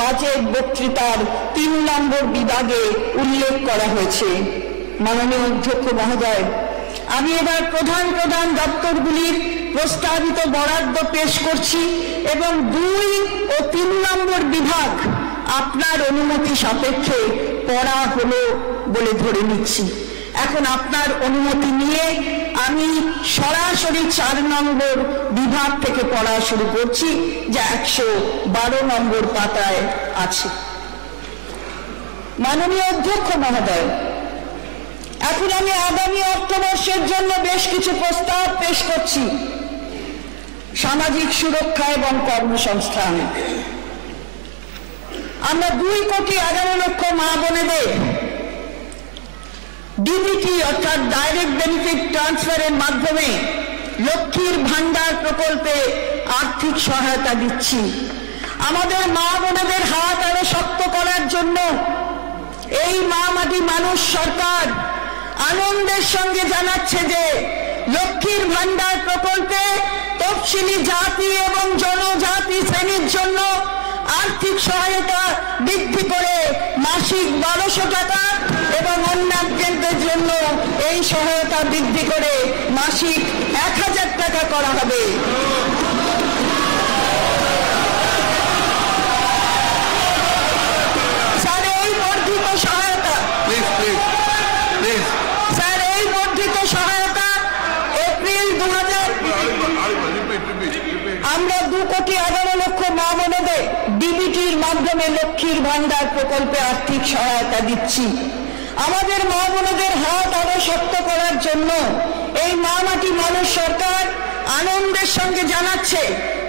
বাজেট বক্তৃতার 3 নম্বর বিভাগে উল্লেখ করা হয়েছে। মাননীয় অধ্যক্ষ মহোদয়, আমি এবার প্রধান প্রধান দপ্তরগুলির প্রস্তাবিত বরাদ্দ পেশ করছি এবং 2 ও 3 নম্বর বিভাগ আপনার অনুমতি সাপেক্ষে পড়া হলো বলে ধরে নিচ্ছি। এখন আপনার অনুমতি নিয়ে আমি সরাসরি 4 নম্বর বিভাগ থেকে পড়া শুরু করছি, যা 112 নম্বর পাতায় আছে। মাননীয় অধ্যক্ষ মহোদয়, এখন আমি আগামী অর্থবর্ষের জন্য বেশ কিছু প্রস্তাব পেশ করছি। সামাজিক সুরক্ষা এবং কর্মসংস্থান। আমরা 2,11,00,000 মা বোনেদের ডিবিটি অর্থাৎ ডাইরেক্ট বেনিফিট ট্রান্সফারের মাধ্যমে লক্ষ্মীর ভান্ডার প্রকল্পে আর্থিক সহায়তা দিচ্ছি। আমাদের মা বোনেদের হাত আরো শক্ত করার জন্য এই মা মাটি মানুষ সরকার আনন্দের সঙ্গে জানাচ্ছে যে লক্ষ্মীর ভান্ডার প্রকল্পে তফসিলি জাতি এবং জনজাতি শ্রেণীর জন্য আর্থিক সহায়তা বৃদ্ধি করে মাসিক 1200 টাকা এবং অন্যান্যদের জন্য এই সহায়তা বৃদ্ধি করে মাসিক 1000 টাকা করা হবে। স্যার এই বর্ধিত সহায়তা এপ্রিল 2000 আমরা 2,11,00,000 মা বোনেদের ডিবিটির মাধ্যমে লক্ষ্মীর ভান্ডার প্রকল্পে আর্থিক সহায়তা দিচ্ছি। আমাদের মা বোনেদের হাত আরো শক্ত করার জন্য এই মা মাটি মানুষ সরকার আনন্দের সঙ্গে জানাচ্ছে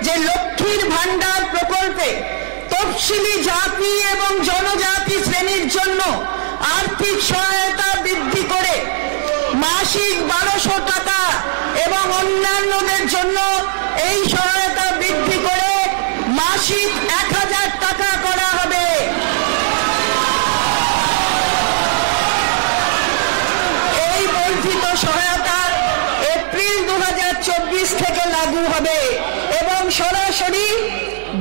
যে লক্ষ্মীর ভান্ডার প্রকল্পে তফসিলি জাতি এবং জনজাতি শ্রেণীর জন্য আর্থিক সহায়তা বৃদ্ধি করে মাসিক 1200 টাকা এবং অন্যান্যদের জন্য এই সহায়তা বৃদ্ধি করে মাসিক 1000 টাকা করা হবে। এই বর্ধিত সহায়তা এপ্রিল 2024 থেকে লাগু হবে এবং সরাসরি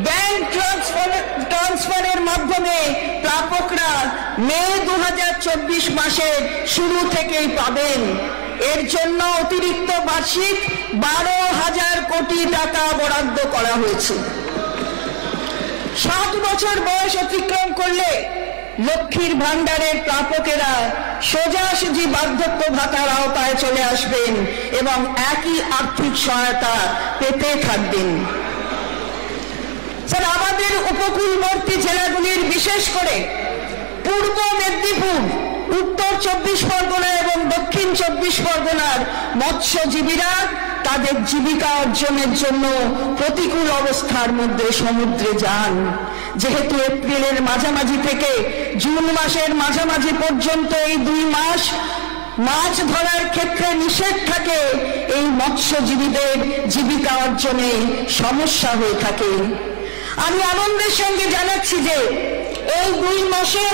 ব্যাংক ট্রান্সফারের মাধ্যমে প্রাপকরা মে 2024 মাসের শুরু থেকেই পাবেন। এর জন্য অতিরিক্ত বার্ষিক 12,000 কোটি টাকা বরাদ্দ করা হয়েছে। 7 বছর বয়স অতিক্রম করলে লক্ষ্মীর ভান্ডারের প্রাপকেরা সোজাসুজি বার্ধক্য ভাতার আওতায় চলে আসবেন এবং একই আর্থিক সহায়তা পেতে থাকবেন। স্যার আমাদের উপকূলবর্তী জেলাগুলির বিশেষ করে পূর্ব মেদিনীপুর, উত্তর 24 পরগনা এবং দক্ষিণ 24 পরগনার মৎস্যজীবীরা তাদের জীবিকা অর্জনের জন্য প্রতিকূল অবস্থার মধ্যে সমুদ্রে যান। যেহেতু এপ্রিলের মাঝামাঝি থেকে জুন মাসের মাঝামাঝি পর্যন্ত এই 2 মাস মাছ ধরার ক্ষেত্রে নিষেধ থাকে, এই মৎস্যজীবীদের জীবিকা অর্জনে সমস্যা হয়ে থাকে। আমি আনন্দের সঙ্গে জানাচ্ছি যে এই 2 মাসে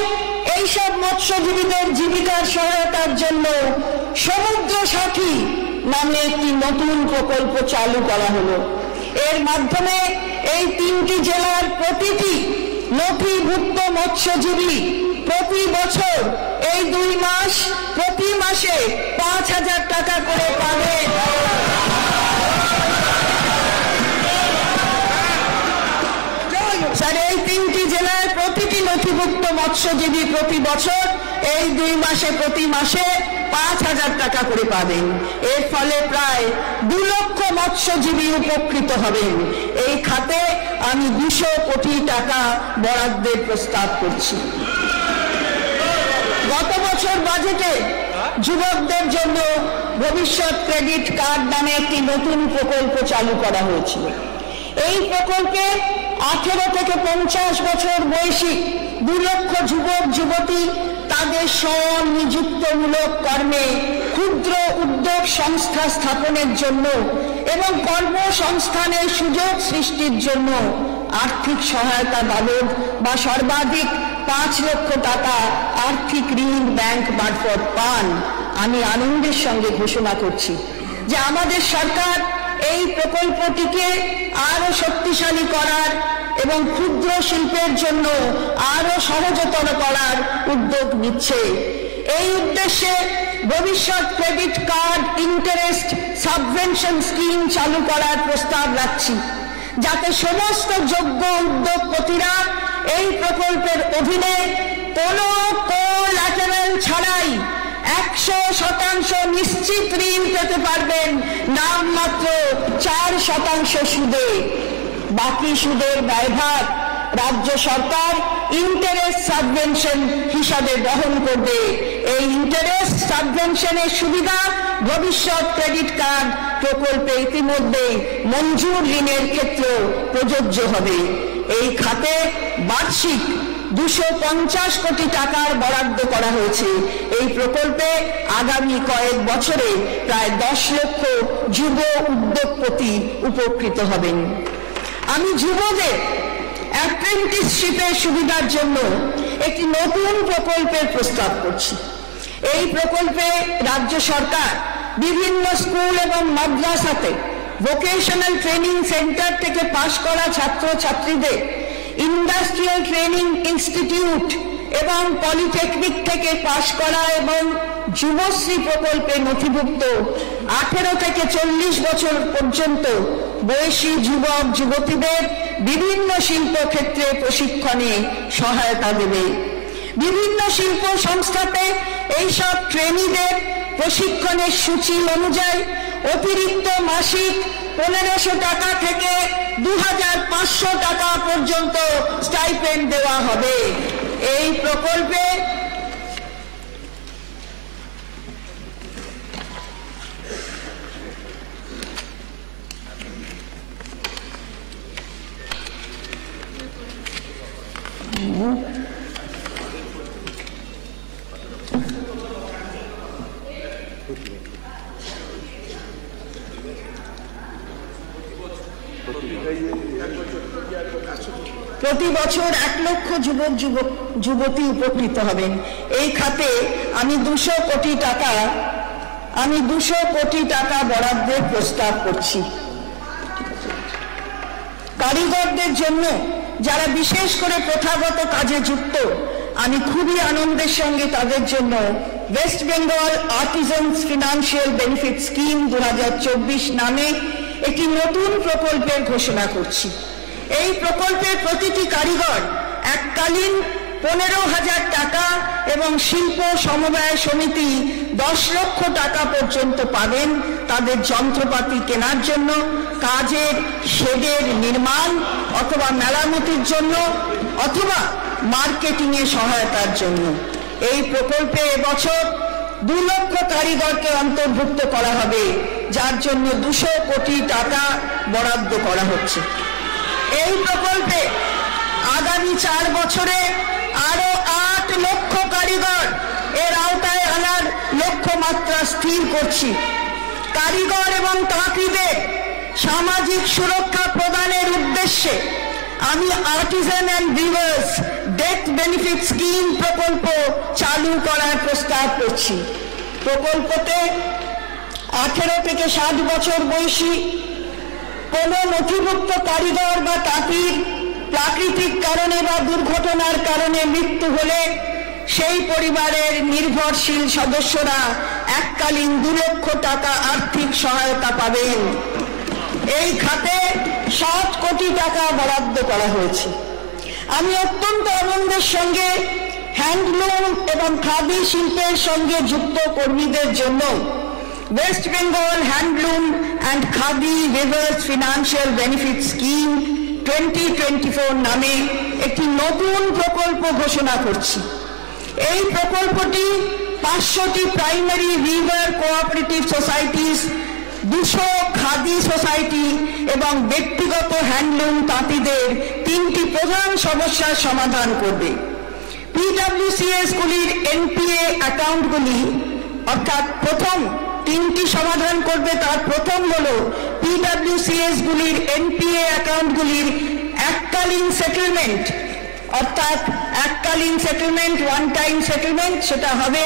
এইসব মৎস্যজীবীদের জীবিকার সহায়তার জন্য সমুদ্র সাথী নামে একটি নতুন প্রকল্প চালু করা হলো। এর মাধ্যমে এই 3টি জেলার প্রতিটি নথিভুক্ত মৎস্যজীবী প্রতি বছর এই 2 মাস প্রতি মাসে 5,000 টাকা করে পাবে। স্যার এই 3টি জেলার প্রতিটি নথিভুক্ত মৎস্যজীবী প্রতি বছর এই 2 মাসে প্রতি মাসে 5,000 টাকা করে পাবেন। এর ফলে প্রায় 2 লক্ষ মৎস্যজীবী উপকৃত হবেন। এই খাতে আমি 200 কোটি টাকা বরাদ্দের প্রস্তাব করছি। গত বছর বাজেটে যুবকদের জন্য ভবিষ্যৎ ক্রেডিট কার্ড নামে একটি নতুন প্রকল্প চালু করা হয়েছিল। এই প্রকল্পে 18 থেকে 50 বছর বয়সী 2 লক্ষ যুবক যুবতী তাদের স্বনিযুক্তমূলক কর্মে ক্ষুদ্র উদ্যোগ সংস্থা স্থাপনের জন্য এবং কর্মসংস্থানের সুযোগ সৃষ্টির জন্য আর্থিক সহায়তা বাবদ বা সর্বাধিক 5 লক্ষ টাকা আর্থিক ঋণ ব্যাংক মারফত পান। আমি আনন্দের সঙ্গে ঘোষণা করছি যে আমাদের সরকার এই প্রকল্পটিকে আরো শক্তিশালী করার এবং ক্ষুদ্র শিল্পের জন্য আরো সহজতর করার উদ্যোগ নিচ্ছে। এই উদ্দেশ্যে ভবিষ্যৎ credit card interest subvention scheme চালু করার প্রস্তাব রাখছি, যাতে সমস্ত যোগ্য উদ্যোগপতিরা এই প্রকল্পের অধীনে কোনো কোল্যাটারাল ছাড়াই 100% নিশ্চিত ঋণ পেতে পারবেন, নামমাত্র 4% সুদে। বাকি সুদের ব্যয়ভার রাজ্য সরকার ইন্টারেস্ট সাবভেনশন হিসাবে বহন করবে। এই ইন্টারেস্ট সাবভেনশনের সুবিধা ভবিষ্যৎ ক্রেডিট কার্ড প্রকল্পে ইতিমধ্যে মঞ্জুর ঋণের ক্ষেত্রে প্রযোজ্য হবে। এই খাতে বার্ষিক 250 কোটি টাকার বরাদ্দ করা হয়েছে। এই প্রকল্পে আগামী কয়েক বছরে প্রায় 10 লক্ষ যুব উদ্যোগপতি উপকৃত হবেন। আমি যুবদের অ্যাপ্রেন্টিসশিপের সুবিধার জন্য একটি নতুন প্রকল্পের প্রস্তাব করছি। এই প্রকল্পে রাজ্য সরকার বিভিন্ন স্কুল এবং মাদ্রাসাতে ভোকেশনাল ট্রেনিং সেন্টার থেকে পাশ করা ছাত্রছাত্রীদের ইন্ডাস্ট্রিয়াল ট্রেনিং ইনস্টিটিউট এবং পলিটেকনিক থেকে পাশ করা এবং যুবশ্রী প্রকল্পে নথিভুক্ত 18 থেকে 40 বছর পর্যন্ত বয়সী যুবক যুবতীদের বিভিন্ন শিল্পক্ষেত্রে প্রশিক্ষণে সহায়তা দেবে। বিভিন্ন শিল্প সংস্থাতে এইসব ট্রেনিদের প্রশিক্ষণের সূচি অনুযায়ী অতিরিক্ত মাসিক 1500 টাকা থেকে 2500 টাকা পর্যন্ত স্টাইপেন্ড দেওয়া হবে। এই প্রকল্পে প্রতি বছর 1 লক্ষ যুবক যুবতী উপকৃত হবেন। এই খাতে আমি 200 কোটি টাকা বরাদ্দের প্রস্তাব করছি। কারিগরদের জন্য যারা বিশেষ করে প্রথাগত কাজে যুক্ত, আমি খুবই আনন্দের সঙ্গে তাদের জন্য West Bengal artisans financial benefit scheme 2024 নামে একটি নতুন প্রকল্পের ঘোষণা করছি। এই প্রকল্পের প্রতিটি কারিগর এককালীন 15,000 টাকা এবং শিল্প সমবায় সমিতি 10 লক্ষ টাকা পর্যন্ত পাবেন তাদের যন্ত্রপাতি কেনার জন্য, কাজের শেডের নির্মাণ অথবা মেরামতির জন্য অথবা মার্কেটিংয়ে সহায়তার জন্য। এই প্রকল্পে এবছর 2 লক্ষ কারিগরকে অন্তর্ভুক্ত করা হবে, যার জন্য 200 কোটি টাকা বরাদ্দ করা হচ্ছে। এই প্রকল্পে আগামী 4 বছরে আরো 8 লক্ষ কারিগর এর আওতায় আনার লক্ষ্যমাত্রা স্থির করছি। কারিগর এবং তাঁতিদের সামাজিক সুরক্ষা প্রদানের উদ্দেশ্যে আমি Artisan and weavers death benefit scheme প্রকল্প চালু করার প্রস্তাব করছি। প্রকল্পতে 18 থেকে 60 বছর বয়সী কোনো নথিভুক্ত কারিগর বা তাঁতির প্রাকৃতিক কারণে বা দুর্ঘটনার কারণে মৃত্যু হলে সেই পরিবারের নির্ভরশীল সদস্যরা এককালীন 2 লক্ষ টাকা আর্থিক সহায়তা পাবেন। এই খাতে 7 কোটি টাকা বরাদ্দ করা হয়েছে। আমি অত্যন্ত আনন্দের সঙ্গে হ্যান্ডলুম এবং খাদি শিল্পের সঙ্গে যুক্ত কর্মীদের জন্য West Bengal handloom and khadi weavers financial benefit scheme 2024 নামে একটি নতুন প্রকল্প ঘোষণা করছি। এই প্রকল্পটি 500টি primary weaver cooperative societies, 200 khadi society এবং ব্যক্তিগত হ্যান্ডলুম তাঁতিদের 3টি প্রধান সমস্যার সমাধান করবে। পিডব্লিউসিএস গুলির এনপিএ অ্যাকাউন্টগুলি অর্থাৎ প্রথম 3টি সমাধান করবে। তার প্রথম হলো পিডব্লিউসিএস গুলির এনপিএ অ্যাকাউন্টগুলির এককালীন সেটেলমেন্ট, অর্থাৎ এককালীন সেটেলমেন্ট, ওয়ান টাইম সেটেলমেন্ট সেটা হবে।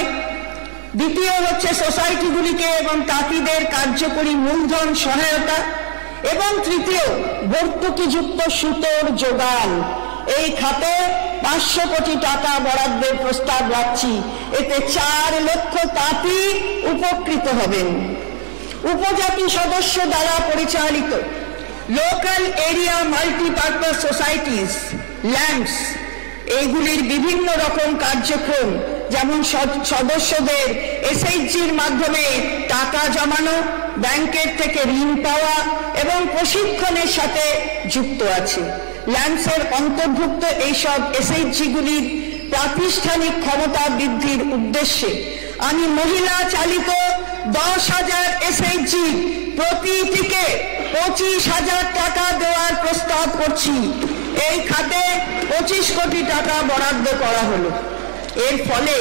দ্বিতীয় হচ্ছে সোসাইটিগুলিকে এবং তাঁতিদের কার্যকরী মূলধন সহায়তা, এবং তৃতীয় ভর্তুকিযুক্ত সুতোর যোগান। এই খাতে 500 কোটি টাকা বরাদ্দের প্রস্তাব রাখছি। এতে 4 লক্ষ তাঁতি উপকৃত হবেন। উপজাতি সদস্য দ্বারা পরিচালিত local area multipurpose societies lands, এইগুলির বিভিন্ন রকম কার্যক্রম যেমন সদস্যদের এসএইচজির মাধ্যমে টাকা জমানো, ব্যাংকের থেকে ঋণ পাওয়া এবং প্রশিক্ষণের সাথে যুক্ত আছে। ল্যান্ডসের অন্তর্ভুক্ত এইসব এসএইচজিগুলির প্রাতিষ্ঠানিক ক্ষমতা বৃদ্ধির উদ্দেশ্যে আমি মহিলা চালিত 10,000 এসএইচজি প্রতিটিকে 25,000 টাকা দেওয়ার প্রস্তাব করছি। এই খাতে 25 কোটি টাকা বরাদ্দ করা হলো। এর ফলে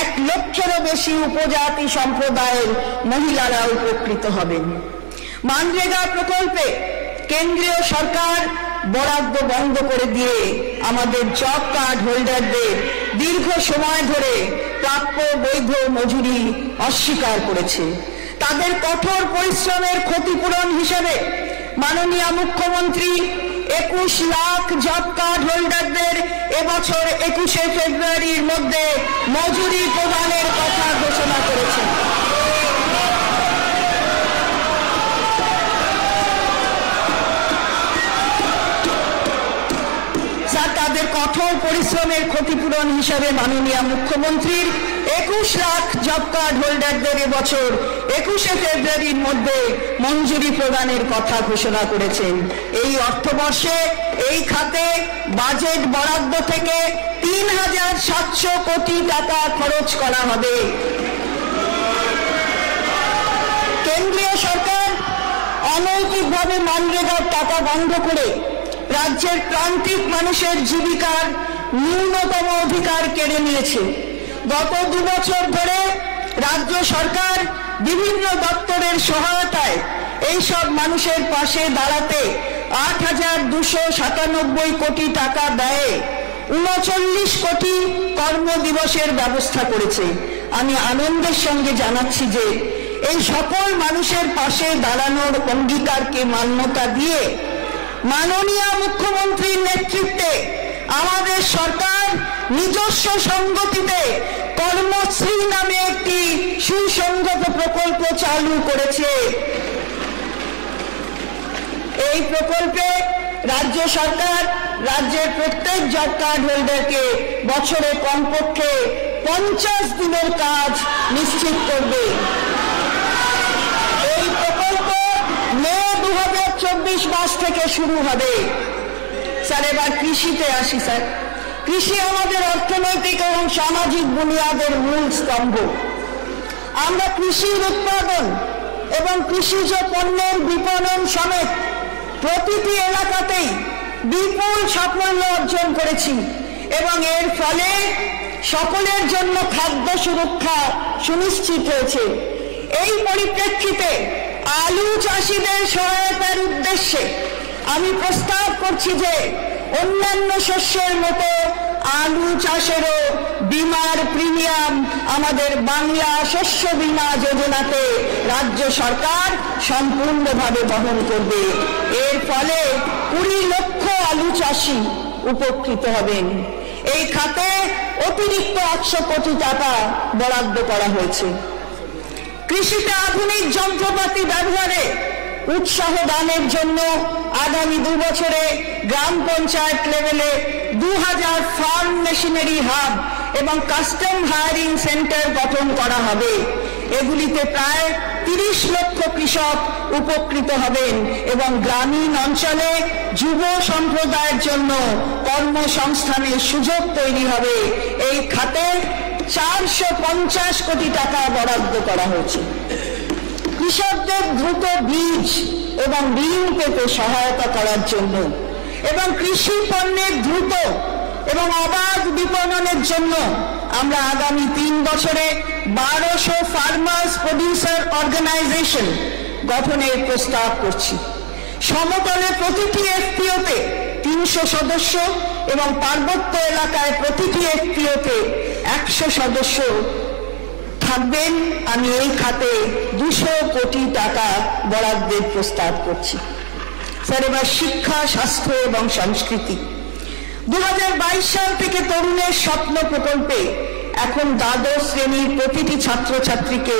1 লক্ষেরও বেশি উপজাতি সম্প্রদায়ের মহিলারা উপকৃত হবেন। মানরেগা প্রকল্পে কেন্দ্রীয় সরকার বরাদ্দ বন্ধ করে দিয়ে আমাদের জব কার্ড হোল্ডারদের দীর্ঘ সময় ধরে প্রাপ্য বৈধ মজুরি অস্বীকার করেছে। তাদের কঠোর পরিশ্রমের ক্ষতিপূরণ হিসেবে মাননীয় মুখ্যমন্ত্রী 21 লাখ জব কার্ড হোল্ডারদের এবছর 21শে ফেব্রুয়ারির মধ্যে মজুরি প্রদানের কথা ঘোষণা করেছেন। তাদের কঠোর পরিশ্রমের ক্ষতিপূরণ হিসাবে মাননীয় মুখ্যমন্ত্রীর 21 লাখ জব কার্ড হোল্ডারদের এবছর 21শে ফেব্রুয়ারির মধ্যে মঞ্জুরি প্রদানের কথা ঘোষণা করেছেন। এই অর্থবর্ষে এই খাতে বাজেট বরাদ্দ থেকে 3700 কোটি টাকা খরচ করা হবে। কেন্দ্রীয় সরকার অনৈতিকভাবে মানরেগার টাকা বন্ধ করে রাজ্যের প্রান্তিক মানুষের জীবিকার ন্যূনতম অধিকার কেড়ে নিয়েছে। গত 2 বছর ধরে রাজ্য সরকার বিভিন্ন দপ্তরের সহায়তায় এইসব মানুষের পাশে দাঁড়াতে 8,297 কোটি টাকা ব্যয়ে 39 কোটি কর্মদিবসের ব্যবস্থা করেছে। আমি আনন্দের সঙ্গে জানাচ্ছি যে এই সকল মানুষের পাশে দাঁড়ানোর অঙ্গীকারকে মান্যতা দিয়ে মাননীয় মুখ্যমন্ত্রীর নেতৃত্বে আমাদের সরকার নিজস্ব সংগতিতে কর্মশ্রী নামে একটি সুসংগত প্রকল্প চালু করেছে। এই প্রকল্পে রাজ্য সরকার রাজ্যের প্রত্যেক জব কার্ড হোল্ডারকে বছরে কমপক্ষে 50 দিনের কাজ নিশ্চিত করবে। এই প্রকল্প মে 2024 মাস থেকে শুরু হবে। স্যার, এবার কৃষিতে আসি। স্যার, কৃষি আমাদের অর্থনৈতিক এবং সামাজিক বুনিয়াদের মূল স্তম্ভ। আমরা কৃষির উৎপাদন এবং কৃষিজ পণ্যের বিপণন সমেত প্রতিটি এলাকাতেই বিপুল সাফল্য অর্জন করেছি এবং এর ফলে সকলের জন্য খাদ্য সুরক্ষা সুনিশ্চিত হয়েছে। এই পরিপ্রেক্ষিতে আলু চাষিদের সহায়তার উদ্দেশ্যে আমি প্রস্তাব করছি যে অন্যান্য শস্যের মতো আলু চাষেরও বীমার প্রিমিয়াম আমাদের বাংলা শস্য বীমা যোজনাতে রাজ্য সরকার সম্পূর্ণভাবে বহন করবে। এর ফলে 20 লক্ষ আলু চাষি উপকৃত হবেন। এই খাতে অতিরিক্ত 100 কোটি টাকা বরাদ্দ করা হয়েছে। কৃষিতে আধুনিক যন্ত্রপাতি ব্যবহারে উৎসাহ দানের জন্য আগামী 2 বছরে গ্রাম পঞ্চায়েত লেভেলে 2000 ফার্ম মেশিনারি হাব এবং কাস্টম হায়ারিং সেন্টার গঠন করা হবে। এগুলিতে প্রায় 30 লক্ষ কৃষক উপকৃত হবেন এবং গ্রামীণ অঞ্চলে যুব সম্প্রদায়ের জন্য কর্মসংস্থানের সুযোগ তৈরি হবে। এই খাতে 450 কোটি টাকা বরাদ্দ করা হয়েছে। কৃষকদের দ্রুত বীজ এবং ঋণ পেতে সহায়তা করার জন্য এবং কৃষি পণ্যের দ্রুত এবং অবাধ বিপণনের জন্য আমরা আগামী 3 বছরে 1200 ফার্মার্স প্রডিউসার অর্গানাইজেশন গঠনের প্রস্তাব করছি। সমতলে প্রতিটি এফপিওতে 300 সদস্য এবং পার্বত্য এলাকায় প্রতিটি এফপিওতে 100 সদস্য থাকবেন। আমি এই খাতে 200 কোটি টাকা বরাদ্দের প্রস্তাব করছি। স্যার, এবার শিক্ষা, স্বাস্থ্য এবং সংস্কৃতি। 2022 সাল থেকে তরুণের স্বপ্ন প্রকল্পে এখন দ্বাদশ শ্রেণীর প্রতিটি ছাত্রছাত্রীকে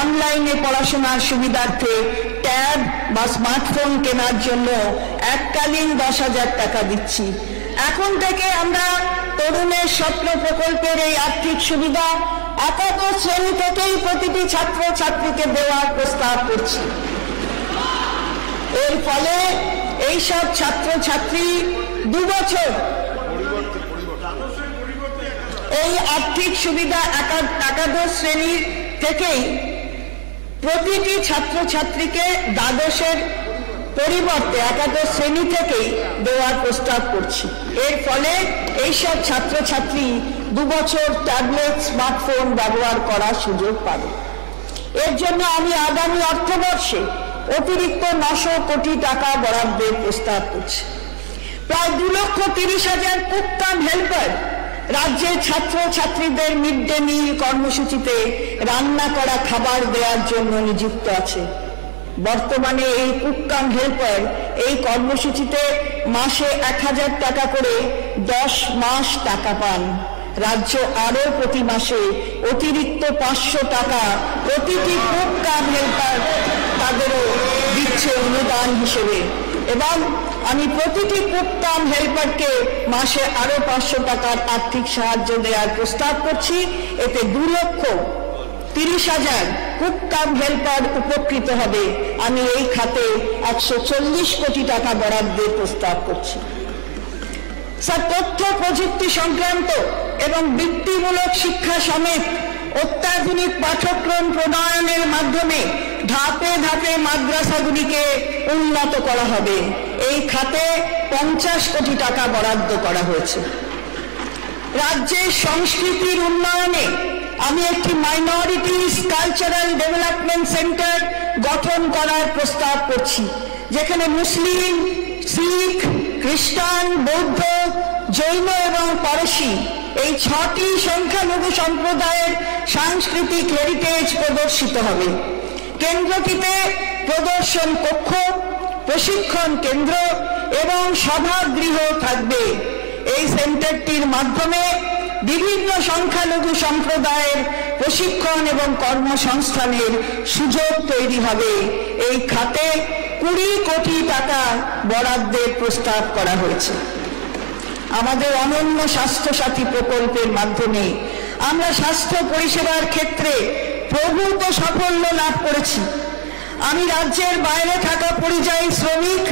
অনলাইনে পড়াশোনার সুবিধার্থে ট্যাব বা স্মার্টফোন কেনার জন্য এককালীন 10,000 টাকা দিচ্ছি। এখন থেকে আমরা তরুণের স্বপ্ন প্রকল্পের এই আর্থিক সুবিধা একাদশ শ্রেণী থেকেই প্রতিটি ছাত্রছাত্রীকে দেওয়ার প্রস্তাব করছি। এর ফলে এইসব ছাত্রছাত্রী 2 বছর এই আর্থিক সুবিধা একাদশ শ্রেণীর থেকেই প্রতিটি ছাত্রছাত্রীকে দ্বাদশের পরিবর্তে একাদশ শ্রেণী থেকেই দেওয়ার প্রস্তাব করছি। এর ফলে এইসব ছাত্রছাত্রী 2 বছর ট্যাবলেট স্মার্টফোন ব্যবহার করার সুযোগ পাবে। এর জন্য আমি আগামী অর্থবর্ষে অতিরিক্ত 900 কোটি টাকা বরাদ্দের প্রস্তাব করছি। প্রায় 2,30,000 কুক হেল্পার রাজ্যের ছাত্রছাত্রীদের মিড ডে মিল কর্মসূচিতে রান্না করা খাবার দেওয়ার জন্য নিযুক্ত আছে। বর্তমানে এই কুক হেল্পার এই কর্মসূচিতে মাসে 1,000 টাকা করে 10 মাস টাকা পান। রাজ্য আরও প্রতি মাসে অতিরিক্ত 500 টাকা প্রতিটি কুক হেল্পার তাদেরও দিচ্ছে অনুদান হিসেবে, এবং আমি প্রতিটি কুক হেল্পারকে মাসে আরো 500 টাকার আর্থিক সাহায্য দেওয়ার প্রস্তাব করছি। এতে 2,30,000 কুক হেল্পার উপকৃত হবে। আমি এই খাতে 140 কোটি টাকা বরাদ্দের প্রস্তাব করছি। স্যার, তথ্য প্রযুক্তি সংক্রান্ত এবং বৃত্তিমূলক শিক্ষা সমেত অত্যাধুনিক পাঠ্যক্রম প্রণয়নের মাধ্যমে ধাপে ধাপে মাদ্রাসাগুলিকে উন্নত করা হবে। এই খাতে 50 কোটি টাকা বরাদ্দ করা হয়েছে। রাজ্যের সংস্কৃতির উন্নয়নে আমি একটি মাইনরিটিস কালচারাল ডেভেলপমেন্ট সেন্টার গঠন করার প্রস্তাব করছি, যেখানে মুসলিম, শিখ, খ্রিস্টান, বৌদ্ধ, জৈন এবং পারসি এই 6টি সংখ্যালঘু সম্প্রদায়ের সাংস্কৃতিক হেরিটেজ প্রদর্শিত হবে। কেন্দ্রটিতে প্রদর্শন কক্ষ, প্রশিক্ষণ কেন্দ্র এবং সভাগৃহ থাকবে। এই সেন্টারটির মাধ্যমে বিভিন্ন সংখ্যালঘু সম্প্রদায়ের প্রশিক্ষণ এবং কর্মসংস্থানের সুযোগ তৈরি হবে। এই খাতে 20 কোটি টাকা বরাদ্দের প্রস্তাব করা হয়েছে। আমাদের অনন্য স্বাস্থ্যসাথী প্রকল্পের মাধ্যমে আমরা স্বাস্থ্য পরিষেবার ক্ষেত্রে প্রভূত সাফল্য লাভ করেছি। আমি রাজ্যের বাইরে থাকা পরিযায়ী শ্রমিক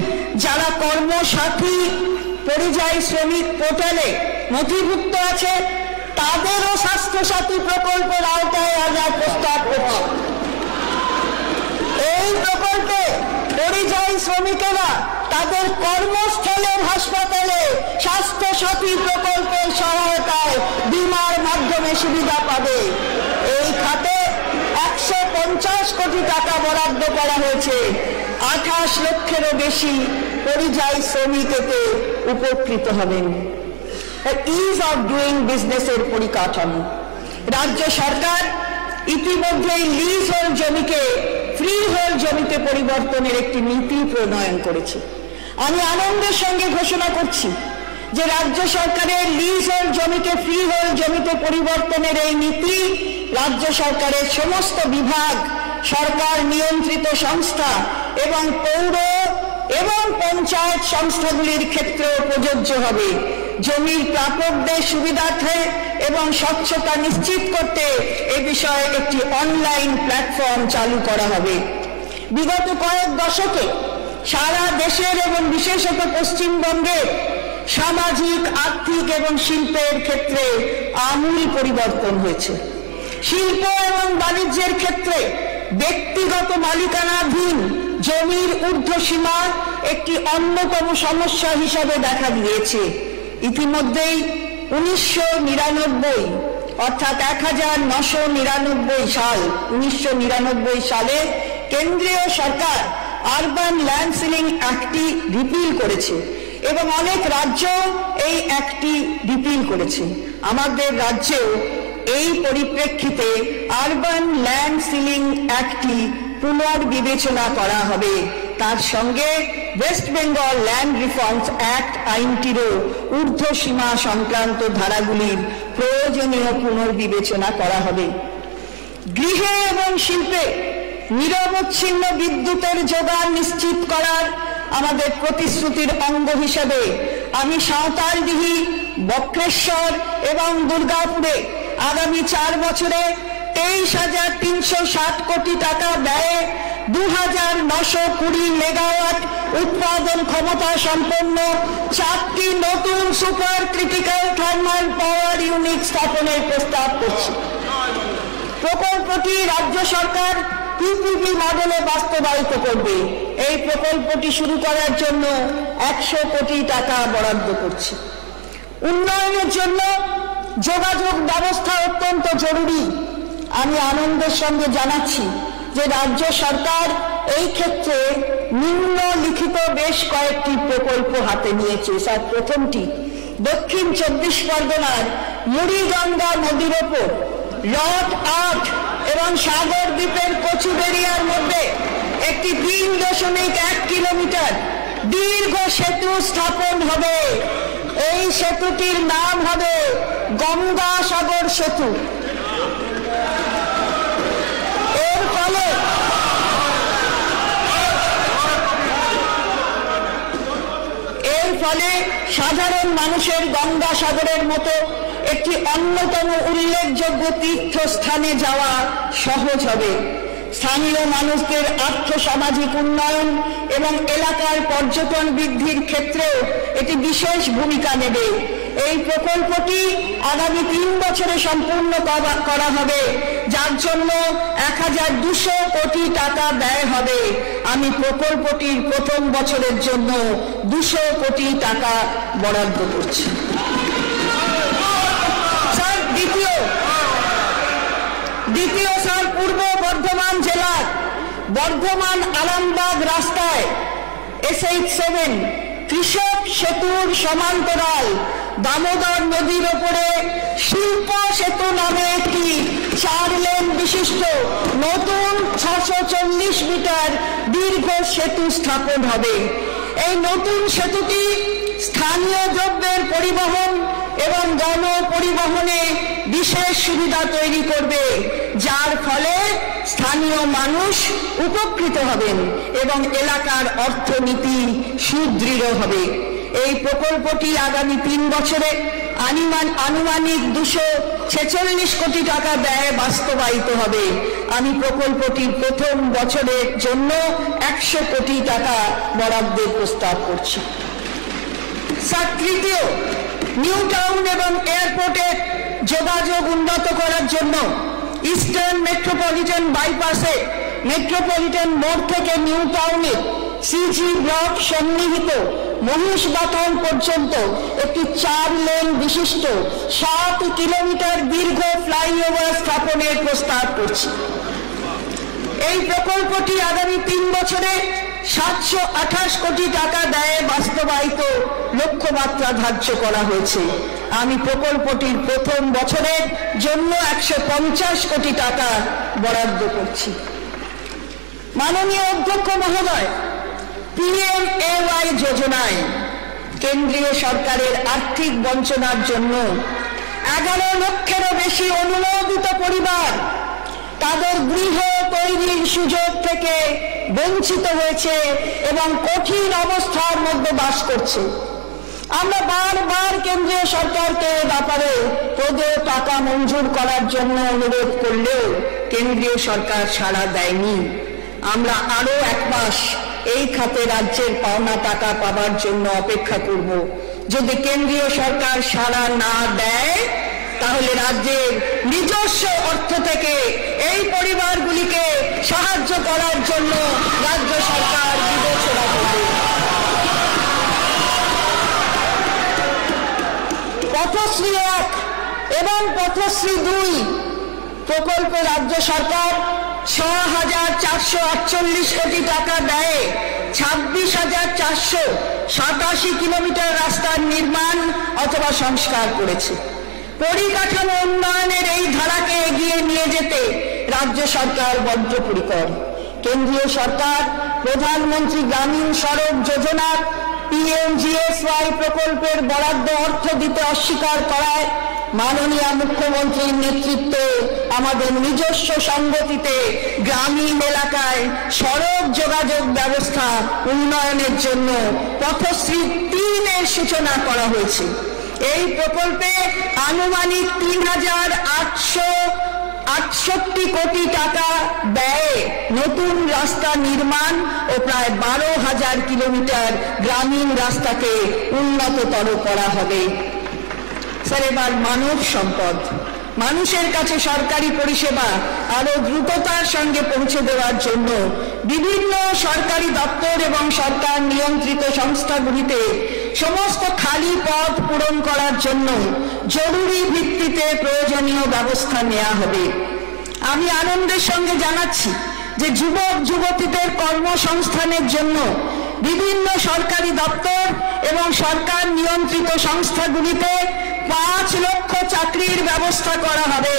যারা কর্মসাথী পরিযায়ী শ্রমিক পোর্টালে নথিভুক্ত আছে তাদেরও স্বাস্থ্যসাথী প্রকল্পের আওতায় আনার প্রস্তাব করছি। এই প্রকল্পে পরিযায়ী শ্রমিকেরা তাদের কর্মস্থলের হাসপাতালে স্বাস্থ্যসাথী প্রকল্পের সহায়তায় বীমার মাধ্যমে সুবিধা পাবে। এই খাতে 150 কোটি টাকা বরাদ্দ করা হয়েছে। 28 লক্ষেরও বেশি পরিযায়ী শ্রমিক এতে উপকৃত হবেন। ইজ অফ ডুইং বিজনেসের পরিকাঠামো রাজ্য সরকার ইতিমধ্যেই লিজ হোল্ড জমিকে ফ্রি হোল্ড জমিতে পরিবর্তনের একটি নীতি প্রণয়ন করেছে। আমি আনন্দের সঙ্গে ঘোষণা করছি যে রাজ্য সরকারের লিজ হোল্ড জমিকে ফ্রি হোল্ড জমিতে পরিবর্তনের এই নীতি রাজ্য সরকারের সমস্ত বিভাগ, সরকার নিয়ন্ত্রিত সংস্থা এবং পৌর এবং পঞ্চায়েত সংস্থাগুলির ক্ষেত্রেও প্রযোজ্য হবে। জমির প্রাপকদের সুবিধার্থে এবং স্বচ্ছতা নিশ্চিত করতে এ বিষয়ে একটি অনলাইন প্ল্যাটফর্ম চালু করা হবে। বিগত কয়েক দশকে সারা দেশের এবং বিশেষত পশ্চিমবঙ্গের সামাজিক, আর্থিক এবং শিল্পের ক্ষেত্রে আমূল পরিবর্তন হয়েছে। শিল্প এবং বাণিজ্যের ক্ষেত্রে ব্যক্তিগত মালিকানাধীন জমির ঊর্ধ্বসীমা একটি অন্যতম সমস্যা হিসাবে দেখা দিয়েছে। ইতিমধ্যেই 1999 অর্থাৎ 1999 সালে কেন্দ্রীয় সরকার আরবান ল্যান্ড সিলিং অ্যাক্টটি রিপিল করেছে এবং অনেক রাজ্য এই অ্যাক্টটি রিপিল করেছে। আমাদের রাজ্যেও এই পরিপ্রেক্ষিতে আরবান ল্যান্ড সিলিং অ্যাক্টটি পুনর্বিবেচনা করা হবে। তার সঙ্গে West Bengal land reforms act আইনটিরও ঊর্ধ্বসীমা সংক্রান্ত ধারাগুলির প্রয়োজনীয় পুনর্বিবেচনা করা হবে। গৃহে এবং শিল্পে নিরবচ্ছিন্ন বিদ্যুতের যোগান নিশ্চিত করার আমাদের প্রতিশ্রুতির অঙ্গ হিসেবে আমি সাঁওতালডিহি, বক্রেশ্বর এবং দুর্গাপুরে আগামী 4 বছরে 23,360 কোটি টাকা ব্যয়ে 2,920 মেগাওয়াট উৎপাদন ক্ষমতা সম্পন্ন 4টি নতুন super critical thermal power unit স্থাপনের প্রস্তাব করছি। প্রকল্পটি রাজ্য সরকার পিপিপি মডেলে বাস্তবায়িত করবে। এই প্রকল্পটি শুরু করার জন্য 100 কোটি টাকা বরাদ্দ করছে। উন্নয়নের জন্য যোগাযোগ ব্যবস্থা অত্যন্ত জরুরি। আমি আনন্দের সঙ্গে জানাচ্ছি যে রাজ্য সরকার এই ক্ষেত্রে নিম্নলিখিত বেশ কয়েকটি প্রকল্প হাতে নিয়েছে। স্যার, প্রথমটি দক্ষিণ 24 পরগনার মুড়িগঙ্গা নদীর ওপর লট 8 এবং সাগর দ্বীপের কচুবেড়িয়ার মধ্যে একটি 3.1 কিলোমিটার দীর্ঘ সেতু স্থাপন হবে। এই সেতুটির নাম হবে গঙ্গাসাগর সেতু। এর ফলে সাধারণ মানুষের গঙ্গাসাগরের মতো একটি অন্যতম উল্লেখযোগ্য তীর্থস্থানে যাওয়া সহজ হবে। স্থানীয় মানুষদের আর্থসামাজিক উন্নয়ন এবং এলাকার পর্যটন বৃদ্ধির ক্ষেত্রেও এটি বিশেষ ভূমিকা নেবে। এই প্রকল্পটি আগামী 3 বছরে সম্পূর্ণ করা হবে, যার জন্য 1200 কোটি টাকা ব্যয় হবে। আমি প্রকল্পটির প্রথম বছরের জন্য 200 কোটি টাকা বরাদ্দ করছি। স্যার, দ্বিতীয় স্যার, পূর্ব বর্ধমান জেলার বর্ধমান আরামবাগ রাস্তায় SH7 কৃষক সেতুর সমান্তরাল দামোদর নদীর ওপরে শিল্প সেতু নামে একটি 4 লেন বিশিষ্ট নতুন 640 মিটার দীর্ঘ সেতু স্থাপন হবে। এই নতুন সেতুটি স্থানীয় দ্রব্যের পরিবহন এবং গণপরিবহনে বিশেষ সুবিধা তৈরি করবে, যার ফলে স্থানীয় মানুষ উপকৃত হবেন এবং এলাকার অর্থনীতি সুদৃঢ় হবে। এই প্রকল্পটি আগামী 3 বছরে আনুমানিক 246 কোটি টাকা ব্যয়ে বাস্তবায়িত হবে। আমি প্রকল্পটির প্রথম বছরের জন্য 100 কোটি টাকা বরাদ্দের প্রস্তাব করছি। স্যার, তৃতীয়, নিউ টাউন এবং এয়ারপোর্টের যোগাযোগ উন্নত করার জন্য ইস্টার্ন মেট্রোপলিটন বাইপাসে মেট্রোপলিটন মোড় থেকে নিউ টাউনের CG ব্লক সন্নিহিত মহিষবাথন পর্যন্ত একটি 4 লেন বিশিষ্ট 7 কিলোমিটার দীর্ঘ ফ্লাইওভার স্থাপনের প্রস্তাব করছি। এই প্রকল্পটি আগামী 3 বছরে 728 কোটি টাকা ব্যয়ে বাস্তবায়িত লক্ষ্যমাত্রা ধার্য করা হয়েছে। আমি প্রকল্পটির প্রথম বছরের জন্য 150 কোটি টাকা বরাদ্দ করছি। মাননীয় অধ্যক্ষ মহোদয়, PMAY যোজনায় কেন্দ্রীয় সরকারের আর্থিক বঞ্চনার জন্য 11 লক্ষেরও বেশি অনুমোদিত পরিবার তাদের গৃহ তৈরির সুযোগ থেকে বঞ্চিত হয়েছে এবং কঠিন অবস্থার মধ্যে বাস করছে। আমরা বারবার কেন্দ্রীয় সরকারকে ব্যাপারে প্রদেয় টাকা মঞ্জুর করার জন্য অনুরোধ করলেও কেন্দ্রীয় সরকার সাড়া দেয়নি। আমরা আরো 1 মাস এই খাতে রাজ্যের পাওনা টাকা পাবার জন্য অপেক্ষা করব। যদি কেন্দ্রীয় সরকার সাড়া না দেয়, তাহলে রাজ্যের নিজস্ব অর্থ থেকে এই পরিবারগুলিকে সাহায্য করার জন্য রাজ্য সরকার বিবেচনা করবে। পথশ্রী 1 এবং পথশ্রী 2 প্রকল্পে রাজ্য সরকার 6,448 কোটি টাকা ব্যয়ে 26,487 কিলোমিটার রাস্তার নির্মাণ অথবা সংস্কার করেছে। পরিকাঠামো উন্নয়নের এই ধারাকে এগিয়ে নিয়ে যেতে রাজ্য সরকার বদ্ধপরিকর। কেন্দ্রীয় সরকার প্রধানমন্ত্রী গ্রামীণ সড়ক যোজনার PMGSY প্রকল্পের বরাদ্দ অর্থ দিতে অস্বীকার করায় মাননীয় মুখ্যমন্ত্রীর নেতৃত্বে আমাদের নিজস্ব সংগতিতে গ্রামীণ এলাকায় সড়ক যোগাযোগ ব্যবস্থা উন্নয়নের জন্য পথশ্রী 3 এর সূচনা করা হয়েছে। এই প্রকল্পে আনুমানিক 3,868 কোটি টাকা ব্যয়ে নতুন রাস্তা নির্মাণ ও প্রায় 12,000 কিলোমিটার গ্রামীণ রাস্তাকে উন্নততর করা হবে। স্যার, এবার মানব সম্পদ। মানুষের কাছে সরকারি পরিষেবা আরো দ্রুততার সঙ্গে পৌঁছে দেওয়ার জন্য বিভিন্ন সরকারি দপ্তর এবং সরকার নিয়ন্ত্রিত সংস্থাগুলিতে সমস্ত খালি পদ পূরণ করার জন্য জরুরি ভিত্তিতে প্রয়োজনীয় ব্যবস্থা নেওয়া হবে। আমি আনন্দের সঙ্গে জানাচ্ছি যে যুবক যুবতীদের কর্মসংস্থানের জন্য বিভিন্ন সরকারি দপ্তর এবং সরকার নিয়ন্ত্রিত সংস্থাগুলিতে 5 লক্ষ চাকরির ব্যবস্থা করা হবে।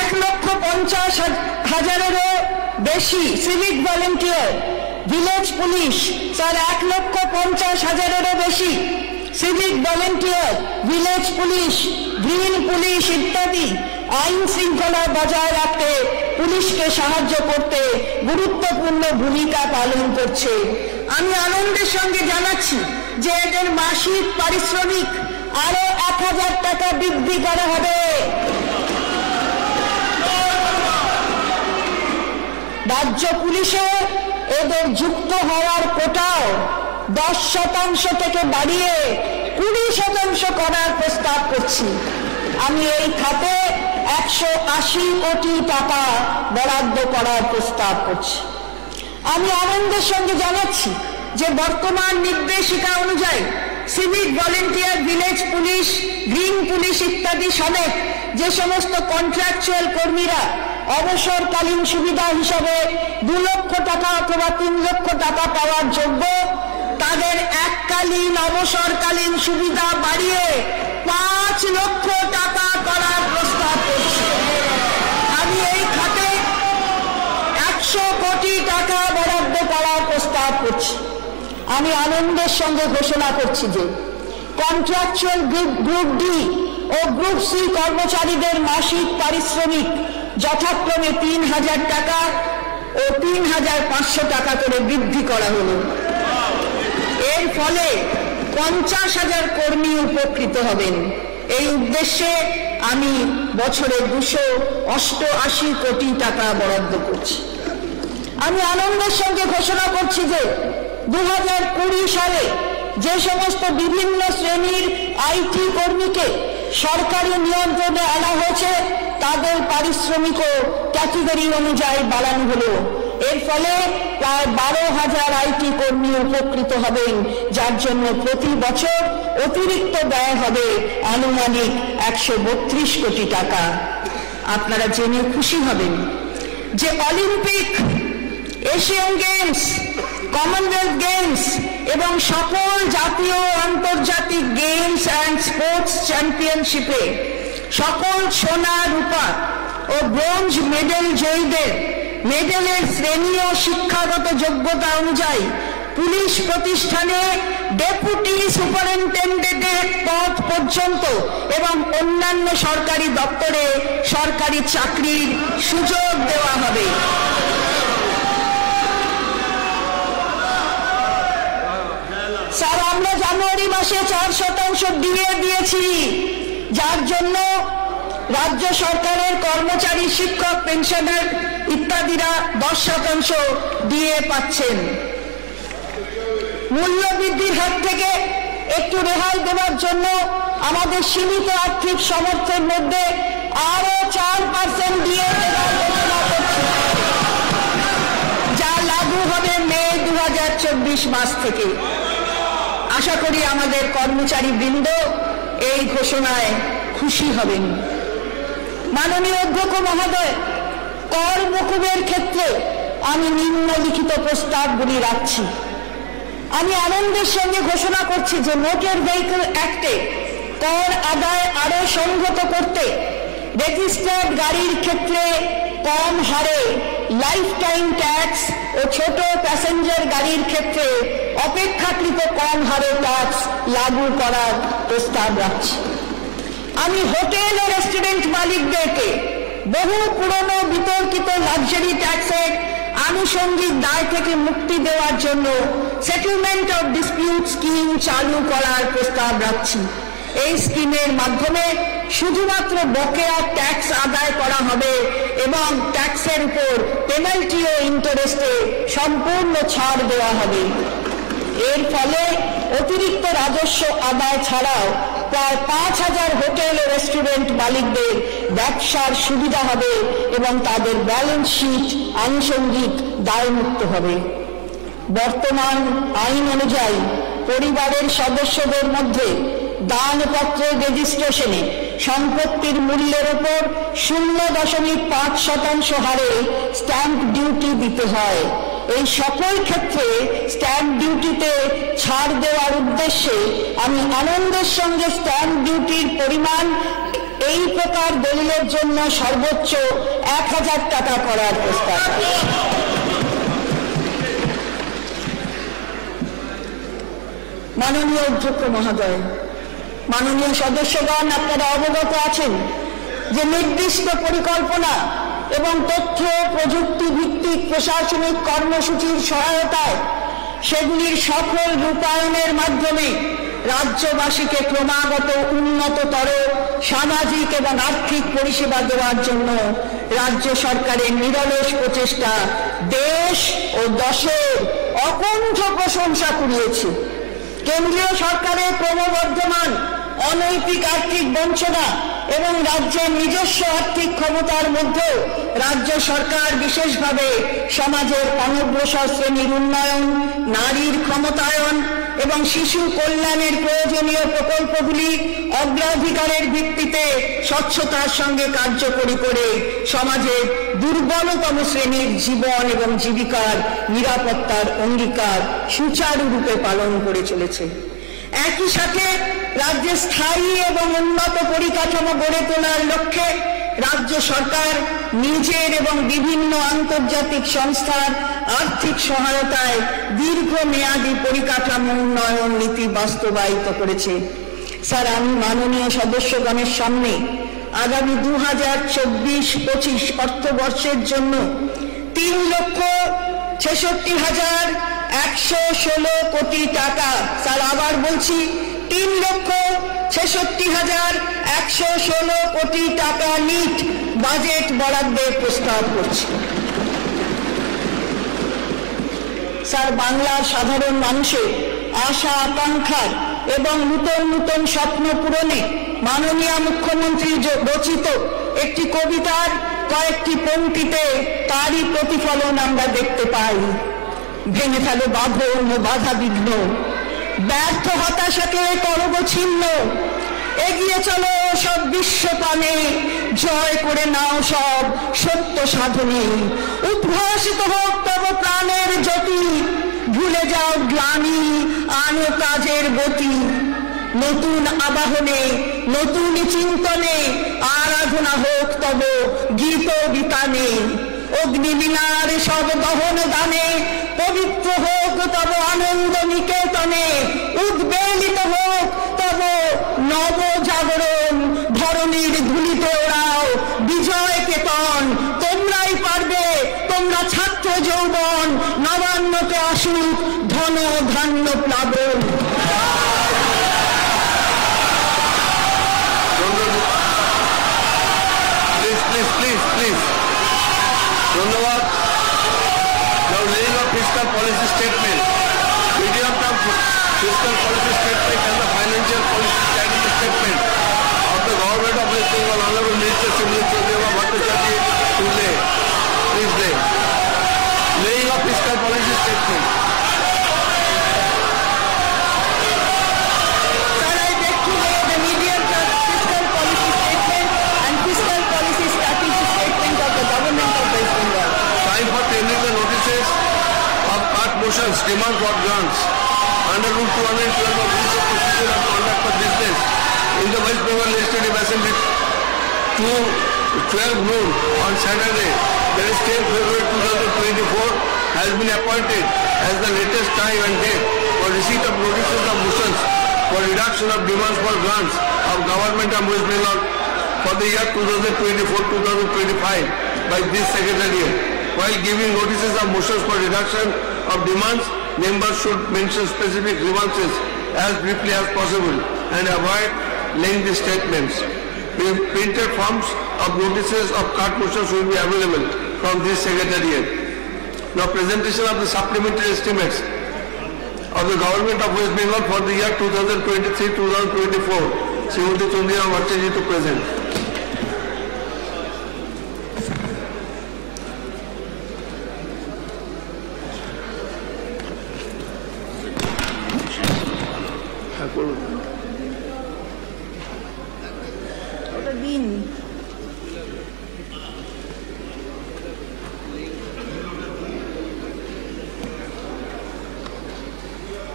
1,50,000-এরও বেশি civic volunteer, village police, sir 1,50,000-এরও বেশি civic volunteer, village police, green police ইত্যাদি আইন শৃঙ্খলা বজায় রাখতে পুলিশকে সাহায্য করতে গুরুত্বপূর্ণ ভূমিকা পালন করছে। আমি আনন্দের সঙ্গে জানাচ্ছি যে এদের মাসিক পারিশ্রমিক আরো 1,000 টাকা বৃদ্ধি করা হবে। রাজ্য পুলিশে এদের যুক্ত হওয়ার কোটাও 10% থেকে বাড়িয়ে 20% করার প্রস্তাব করছি। আমি এই খাতে 180 কোটি টাকা বরাদ্দ করার প্রস্তাব করছি। আমি আনন্দের সঙ্গে জানাচ্ছি যে বর্তমান নির্দেশিকা অনুযায়ী civic volunteer, village police, green police ইত্যাদি সমেত যে সমস্ত কন্ট্রাকচুয়াল কর্মীরা অবসরকালীন সুবিধা হিসাবে 2 লক্ষ টাকা অথবা 3 লক্ষ টাকা পাওয়ার যোগ্য, তাদের এককালীন অবসরকালীন সুবিধা বাড়িয়ে 5 লক্ষ টাকা করার প্রস্তাব করছি। আমি এই খাতে 100 কোটি টাকা বরাদ্দ করার প্রস্তাব করছি। আমি আনন্দের সঙ্গে ঘোষণা করছি যে কন্ট্রাকচুয়াল গ্রুপ ডি ও গ্রুপ সি কর্মচারীদের মাসিক পারিশ্রমিক যথাক্রমে 3,000 টাকা ও 3,500 টাকা করে বৃদ্ধি করা হলো। এর ফলে 50,000 কর্মী উপকৃত হবেন। এই উদ্দেশ্যে আমি বছরে 288 কোটি টাকা বরাদ্দ করছি। আমি আনন্দের সঙ্গে ঘোষণা করছি যে 2020 সালে যে সমস্ত বিভিন্ন শ্রেণীর আইটি কর্মীকে সরকারি নিয়ন্ত্রণে আনা হয়েছে তাদের পারিশ্রমিকও ক্যাটেগরি অনুযায়ী বাড়ানো হলো। এর ফলে প্রায় 12,000 আইটি কর্মী উপকৃত হবেন, যার জন্য প্রতি বছর অতিরিক্ত ব্যয় হবে আনুমানিক 132 কোটি টাকা। আপনারা জেনে খুশি হবেন যে Olympic, Asian games, Commonwealth games এবং সকল জাতীয় আন্তর্জাতিক গেমস অ্যান্ড স্পোর্টস চ্যাম্পিয়নশিপে সকল সোনা, রূপা ও ব্রোঞ্জ মেডেল জয়ীদের মেডেলের শ্রেণী ও শিক্ষাগত যোগ্যতা অনুযায়ী পুলিশ প্রতিষ্ঠানে ডেপুটি সুপারিনটেন্ডেন্টের পদ পর্যন্ত এবং অন্যান্য সরকারি দপ্তরে সরকারি চাকরির সুযোগ দেওয়া হবে। স্যার, আমরা জানুয়ারি মাসে 4% ডিএ দিয়েছি, যার জন্য রাজ্য সরকারের কর্মচারী, শিক্ষক, পেনশনার ইত্যাদিরা 10% ডিএ পাচ্ছেন। মূল্য বৃদ্ধির হাত থেকে একটু রেহাই দেওয়ার জন্য আমাদের সীমিত আর্থিক সামর্থ্যের মধ্যে আরো 4% ডিএ দেওয়ার ঘোষণা করছি, যা লাগু হবে মে 2024 মাস থেকে। আশা করি আমাদের কর্মচারী বৃন্দ এই ঘোষণায় খুশি হবেন। মাননীয় অধ্যক্ষ মহোদয়, কর মকুবের ক্ষেত্রে আমি নিম্নলিখিত প্রস্তাবগুলি রাখছি। আমি আনন্দের সঙ্গে ঘোষণা করছি যে মোটর ভেহিকল অ্যাক্টে কর আদায় আরো সংহত করতে রেজিস্টার্ড গাড়ির ক্ষেত্রে কম হারে লাইফ টাইম ট্যাক্স ও ছোট প্যাসেঞ্জার গাড়ির ক্ষেত্রে অপেক্ষাকৃত কম হারে ট্যাক্স লাগু করার প্রস্তাব রাখছি। আমি হোটেল ও রেস্টুরেন্ট মালিকদেরকে বহু পুরনো বিতর্কিত লাক্সারি ট্যাক্সের আনুষঙ্গিক দায় থেকে মুক্তি দেওয়ার জন্য সেটেলমেন্ট অফ ডিসপিউট স্কিম চালু করার প্রস্তাব রাখছি। এই স্কিমের মাধ্যমে শুধুমাত্র বকেয়া ট্যাক্স আদায় করা হবে এবং ট্যাক্সের উপর পেনাল্টি ও ইন্টারেস্টে সম্পূর্ণ ছাড় দেওয়া হবে। এর ফলে অতিরিক্ত রাজস্ব আদায় ছাড়াও প্রায় 5,000 হোটেল ও রেস্টুরেন্ট মালিকদের ব্যবসার সুবিধা হবে এবং তাদের ব্যালেন্স শিট আনুষঙ্গিক দায়মুক্ত হবে। বর্তমান আইন অনুযায়ী পরিবারের সদস্যদের মধ্যে দানপত্রের রেজিস্ট্রেশনে সম্পত্তির মূল্যের উপর 0.5% হারে স্ট্যাম্প ডিউটি দিতে হয়। এই সকল ক্ষেত্রে স্ট্যাম্প ডিউটিতে ছাড় দেওয়ার উদ্দেশ্যে আমি আনন্দের সঙ্গে স্ট্যাম্প ডিউটির পরিমাণ এই প্রকার দলিলের জন্য সর্বোচ্চ 1,000 টাকা করার প্রস্তাব। মাননীয় অধ্যক্ষ মহোদয়, মাননীয় সদস্যগণ, আপনারা অবগত আছেন যে নির্দিষ্ট পরিকল্পনা এবং তথ্য প্রযুক্তি ভিত্তিক প্রশাসনিক কর্মসূচির সহায়তায় সেগুলির সফল রূপায়ণের মাধ্যমে রাজ্যবাসীকে ক্রমাগত উন্নততর সামাজিক এবং আর্থিক পরিষেবা দেওয়ার জন্য রাজ্য সরকারের নিরলস প্রচেষ্টা দেশ ও দশের অকুণ্ঠ প্রশংসা কুড়িয়েছে। কেন্দ্রীয় সরকারের ক্রমবর্ধমান অনৈতিক আর্থিক বঞ্চনা এবং রাজ্যের নিজস্ব আর্থিক ক্ষমতার মধ্যে রাজ্য সরকার বিশেষভাবে সমাজের অনগ্রসর শ্রেণীর উন্নয়ন, নারীর ক্ষমতায়ন এবং শিশু কল্যাণের প্রয়োজনীয় প্রকল্পগুলি অগ্রাধিকারের ভিত্তিতে স্বচ্ছতার সঙ্গে কার্যকরী করে সমাজের দুর্বলতম শ্রেণীর জীবন এবং জীবিকার নিরাপত্তার অঙ্গীকার সুচারুরূপে পালন করে চলেছে। একই সাথে রাজ্যে স্থায়ী এবং উন্নত পরিকাঠামো গড়ে তোলার লক্ষ্যে রাজ্য সরকার নিজের এবং বিভিন্ন আন্তর্জাতিক সংস্থার আর্থিক সহায়তায় দীর্ঘমেয়াদী পরিকাঠামো উন্নয়ন নীতি বাস্তবায়িত করেছে। স্যার, আমি মাননীয় সদস্যগণের সামনে আগামী 2024-25 অর্থবর্ষের জন্য 3,66,116 কোটি টাকা, স্যার আবার বলছি 3,66,116 কোটি টাকা নিট বাজেট বরাদ্দের প্রস্তাব করছি। স্যার, বাংলার সাধারণ মানুষের আশা আকাঙ্ক্ষার এবং নূতন নূতন স্বপ্ন পূরণে মাননীয় মুখ্যমন্ত্রী রচিত একটি কবিতার কয়েকটি পংক্তিতে তারই প্রতিফলন আমরা দেখতে পাই। ভেঙে ফেলো বাঁধন ও বাধা বিঘ্ন, ব্যর্থ হতাশাকে করব ছিন্ন, এগিয়ে চলো সব বিশ্বপানে, জয় করে নাও সব সত্য সাধনে, উদ্ভাসিত হোক তব প্রাণের জ্যোতি, ভুলে যাও গ্লানি আনো কাজের গতি, নতুন আবাহনে নতুন চিন্তনে আরাধনা হোক তব গীত বিতানে, অগ্নিবীণার সব দহন দানে পবিত্র হোক তব আনন্দ নিকেতনে, উদ্বেলিত হোক তব নব জাগরণ, ধরণীর ধুলিতে ওড়াও বিজয় কেতন, তোমরাই পারবে, তোমরা ছাত্র যৌবন, নবান্নকে আসুক ধন ধান্য প্লাবন। ধন্যবাদ। Now laying of fiscal policy statement, medium-term fiscal policy statement and the financial policy strategy statement of the government of West Bengal, Honorable Minister Shrimati Chandraprabha Bhattacharjee to lay. Please lay. Laying of fiscal policy statement. Motions demand for grants under Rule 212 of Rules of Procedure and Conduct of Business in the West Bengal Legislative Assembly to 12 noon on Saturday, that is 10 February 2024, has been appointed as the latest time and date for receipt of notices of motions for reduction of demands for grants of Government of West Bengal for the year 2024-2025 by this Secretariat. While giving notices of motions for reduction of demands, members should mention specific grievances as briefly as possible and avoid lengthy statements. Printed forms of notices of cart motions will be available from this Secretariat. Now, presentation of the supplementary estimates of the Government of West Bengal for the year 2023-2024 Srimati Chandra Bhattacharya to present.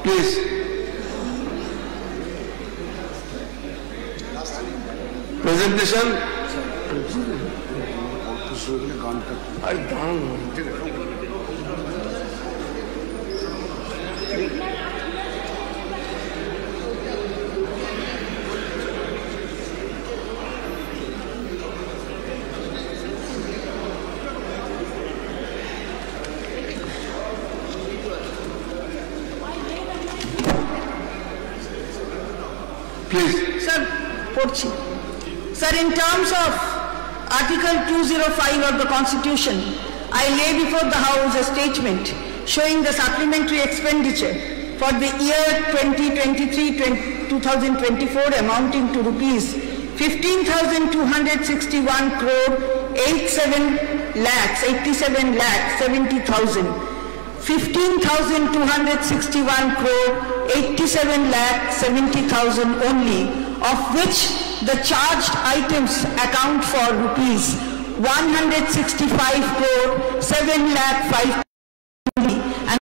Please. Presentation. Please. Sir, Porchi. Sir, in terms of Article 205 of the Constitution, I lay before the House a statement showing the supplementary expenditure for the year 2023-2024 amounting to rupees 15,261 crore 87 lakhs 70,000. 15,261 crore 87 lakh 70,000 only, of which the charged items account for rupees 165 crore 7 lakh 5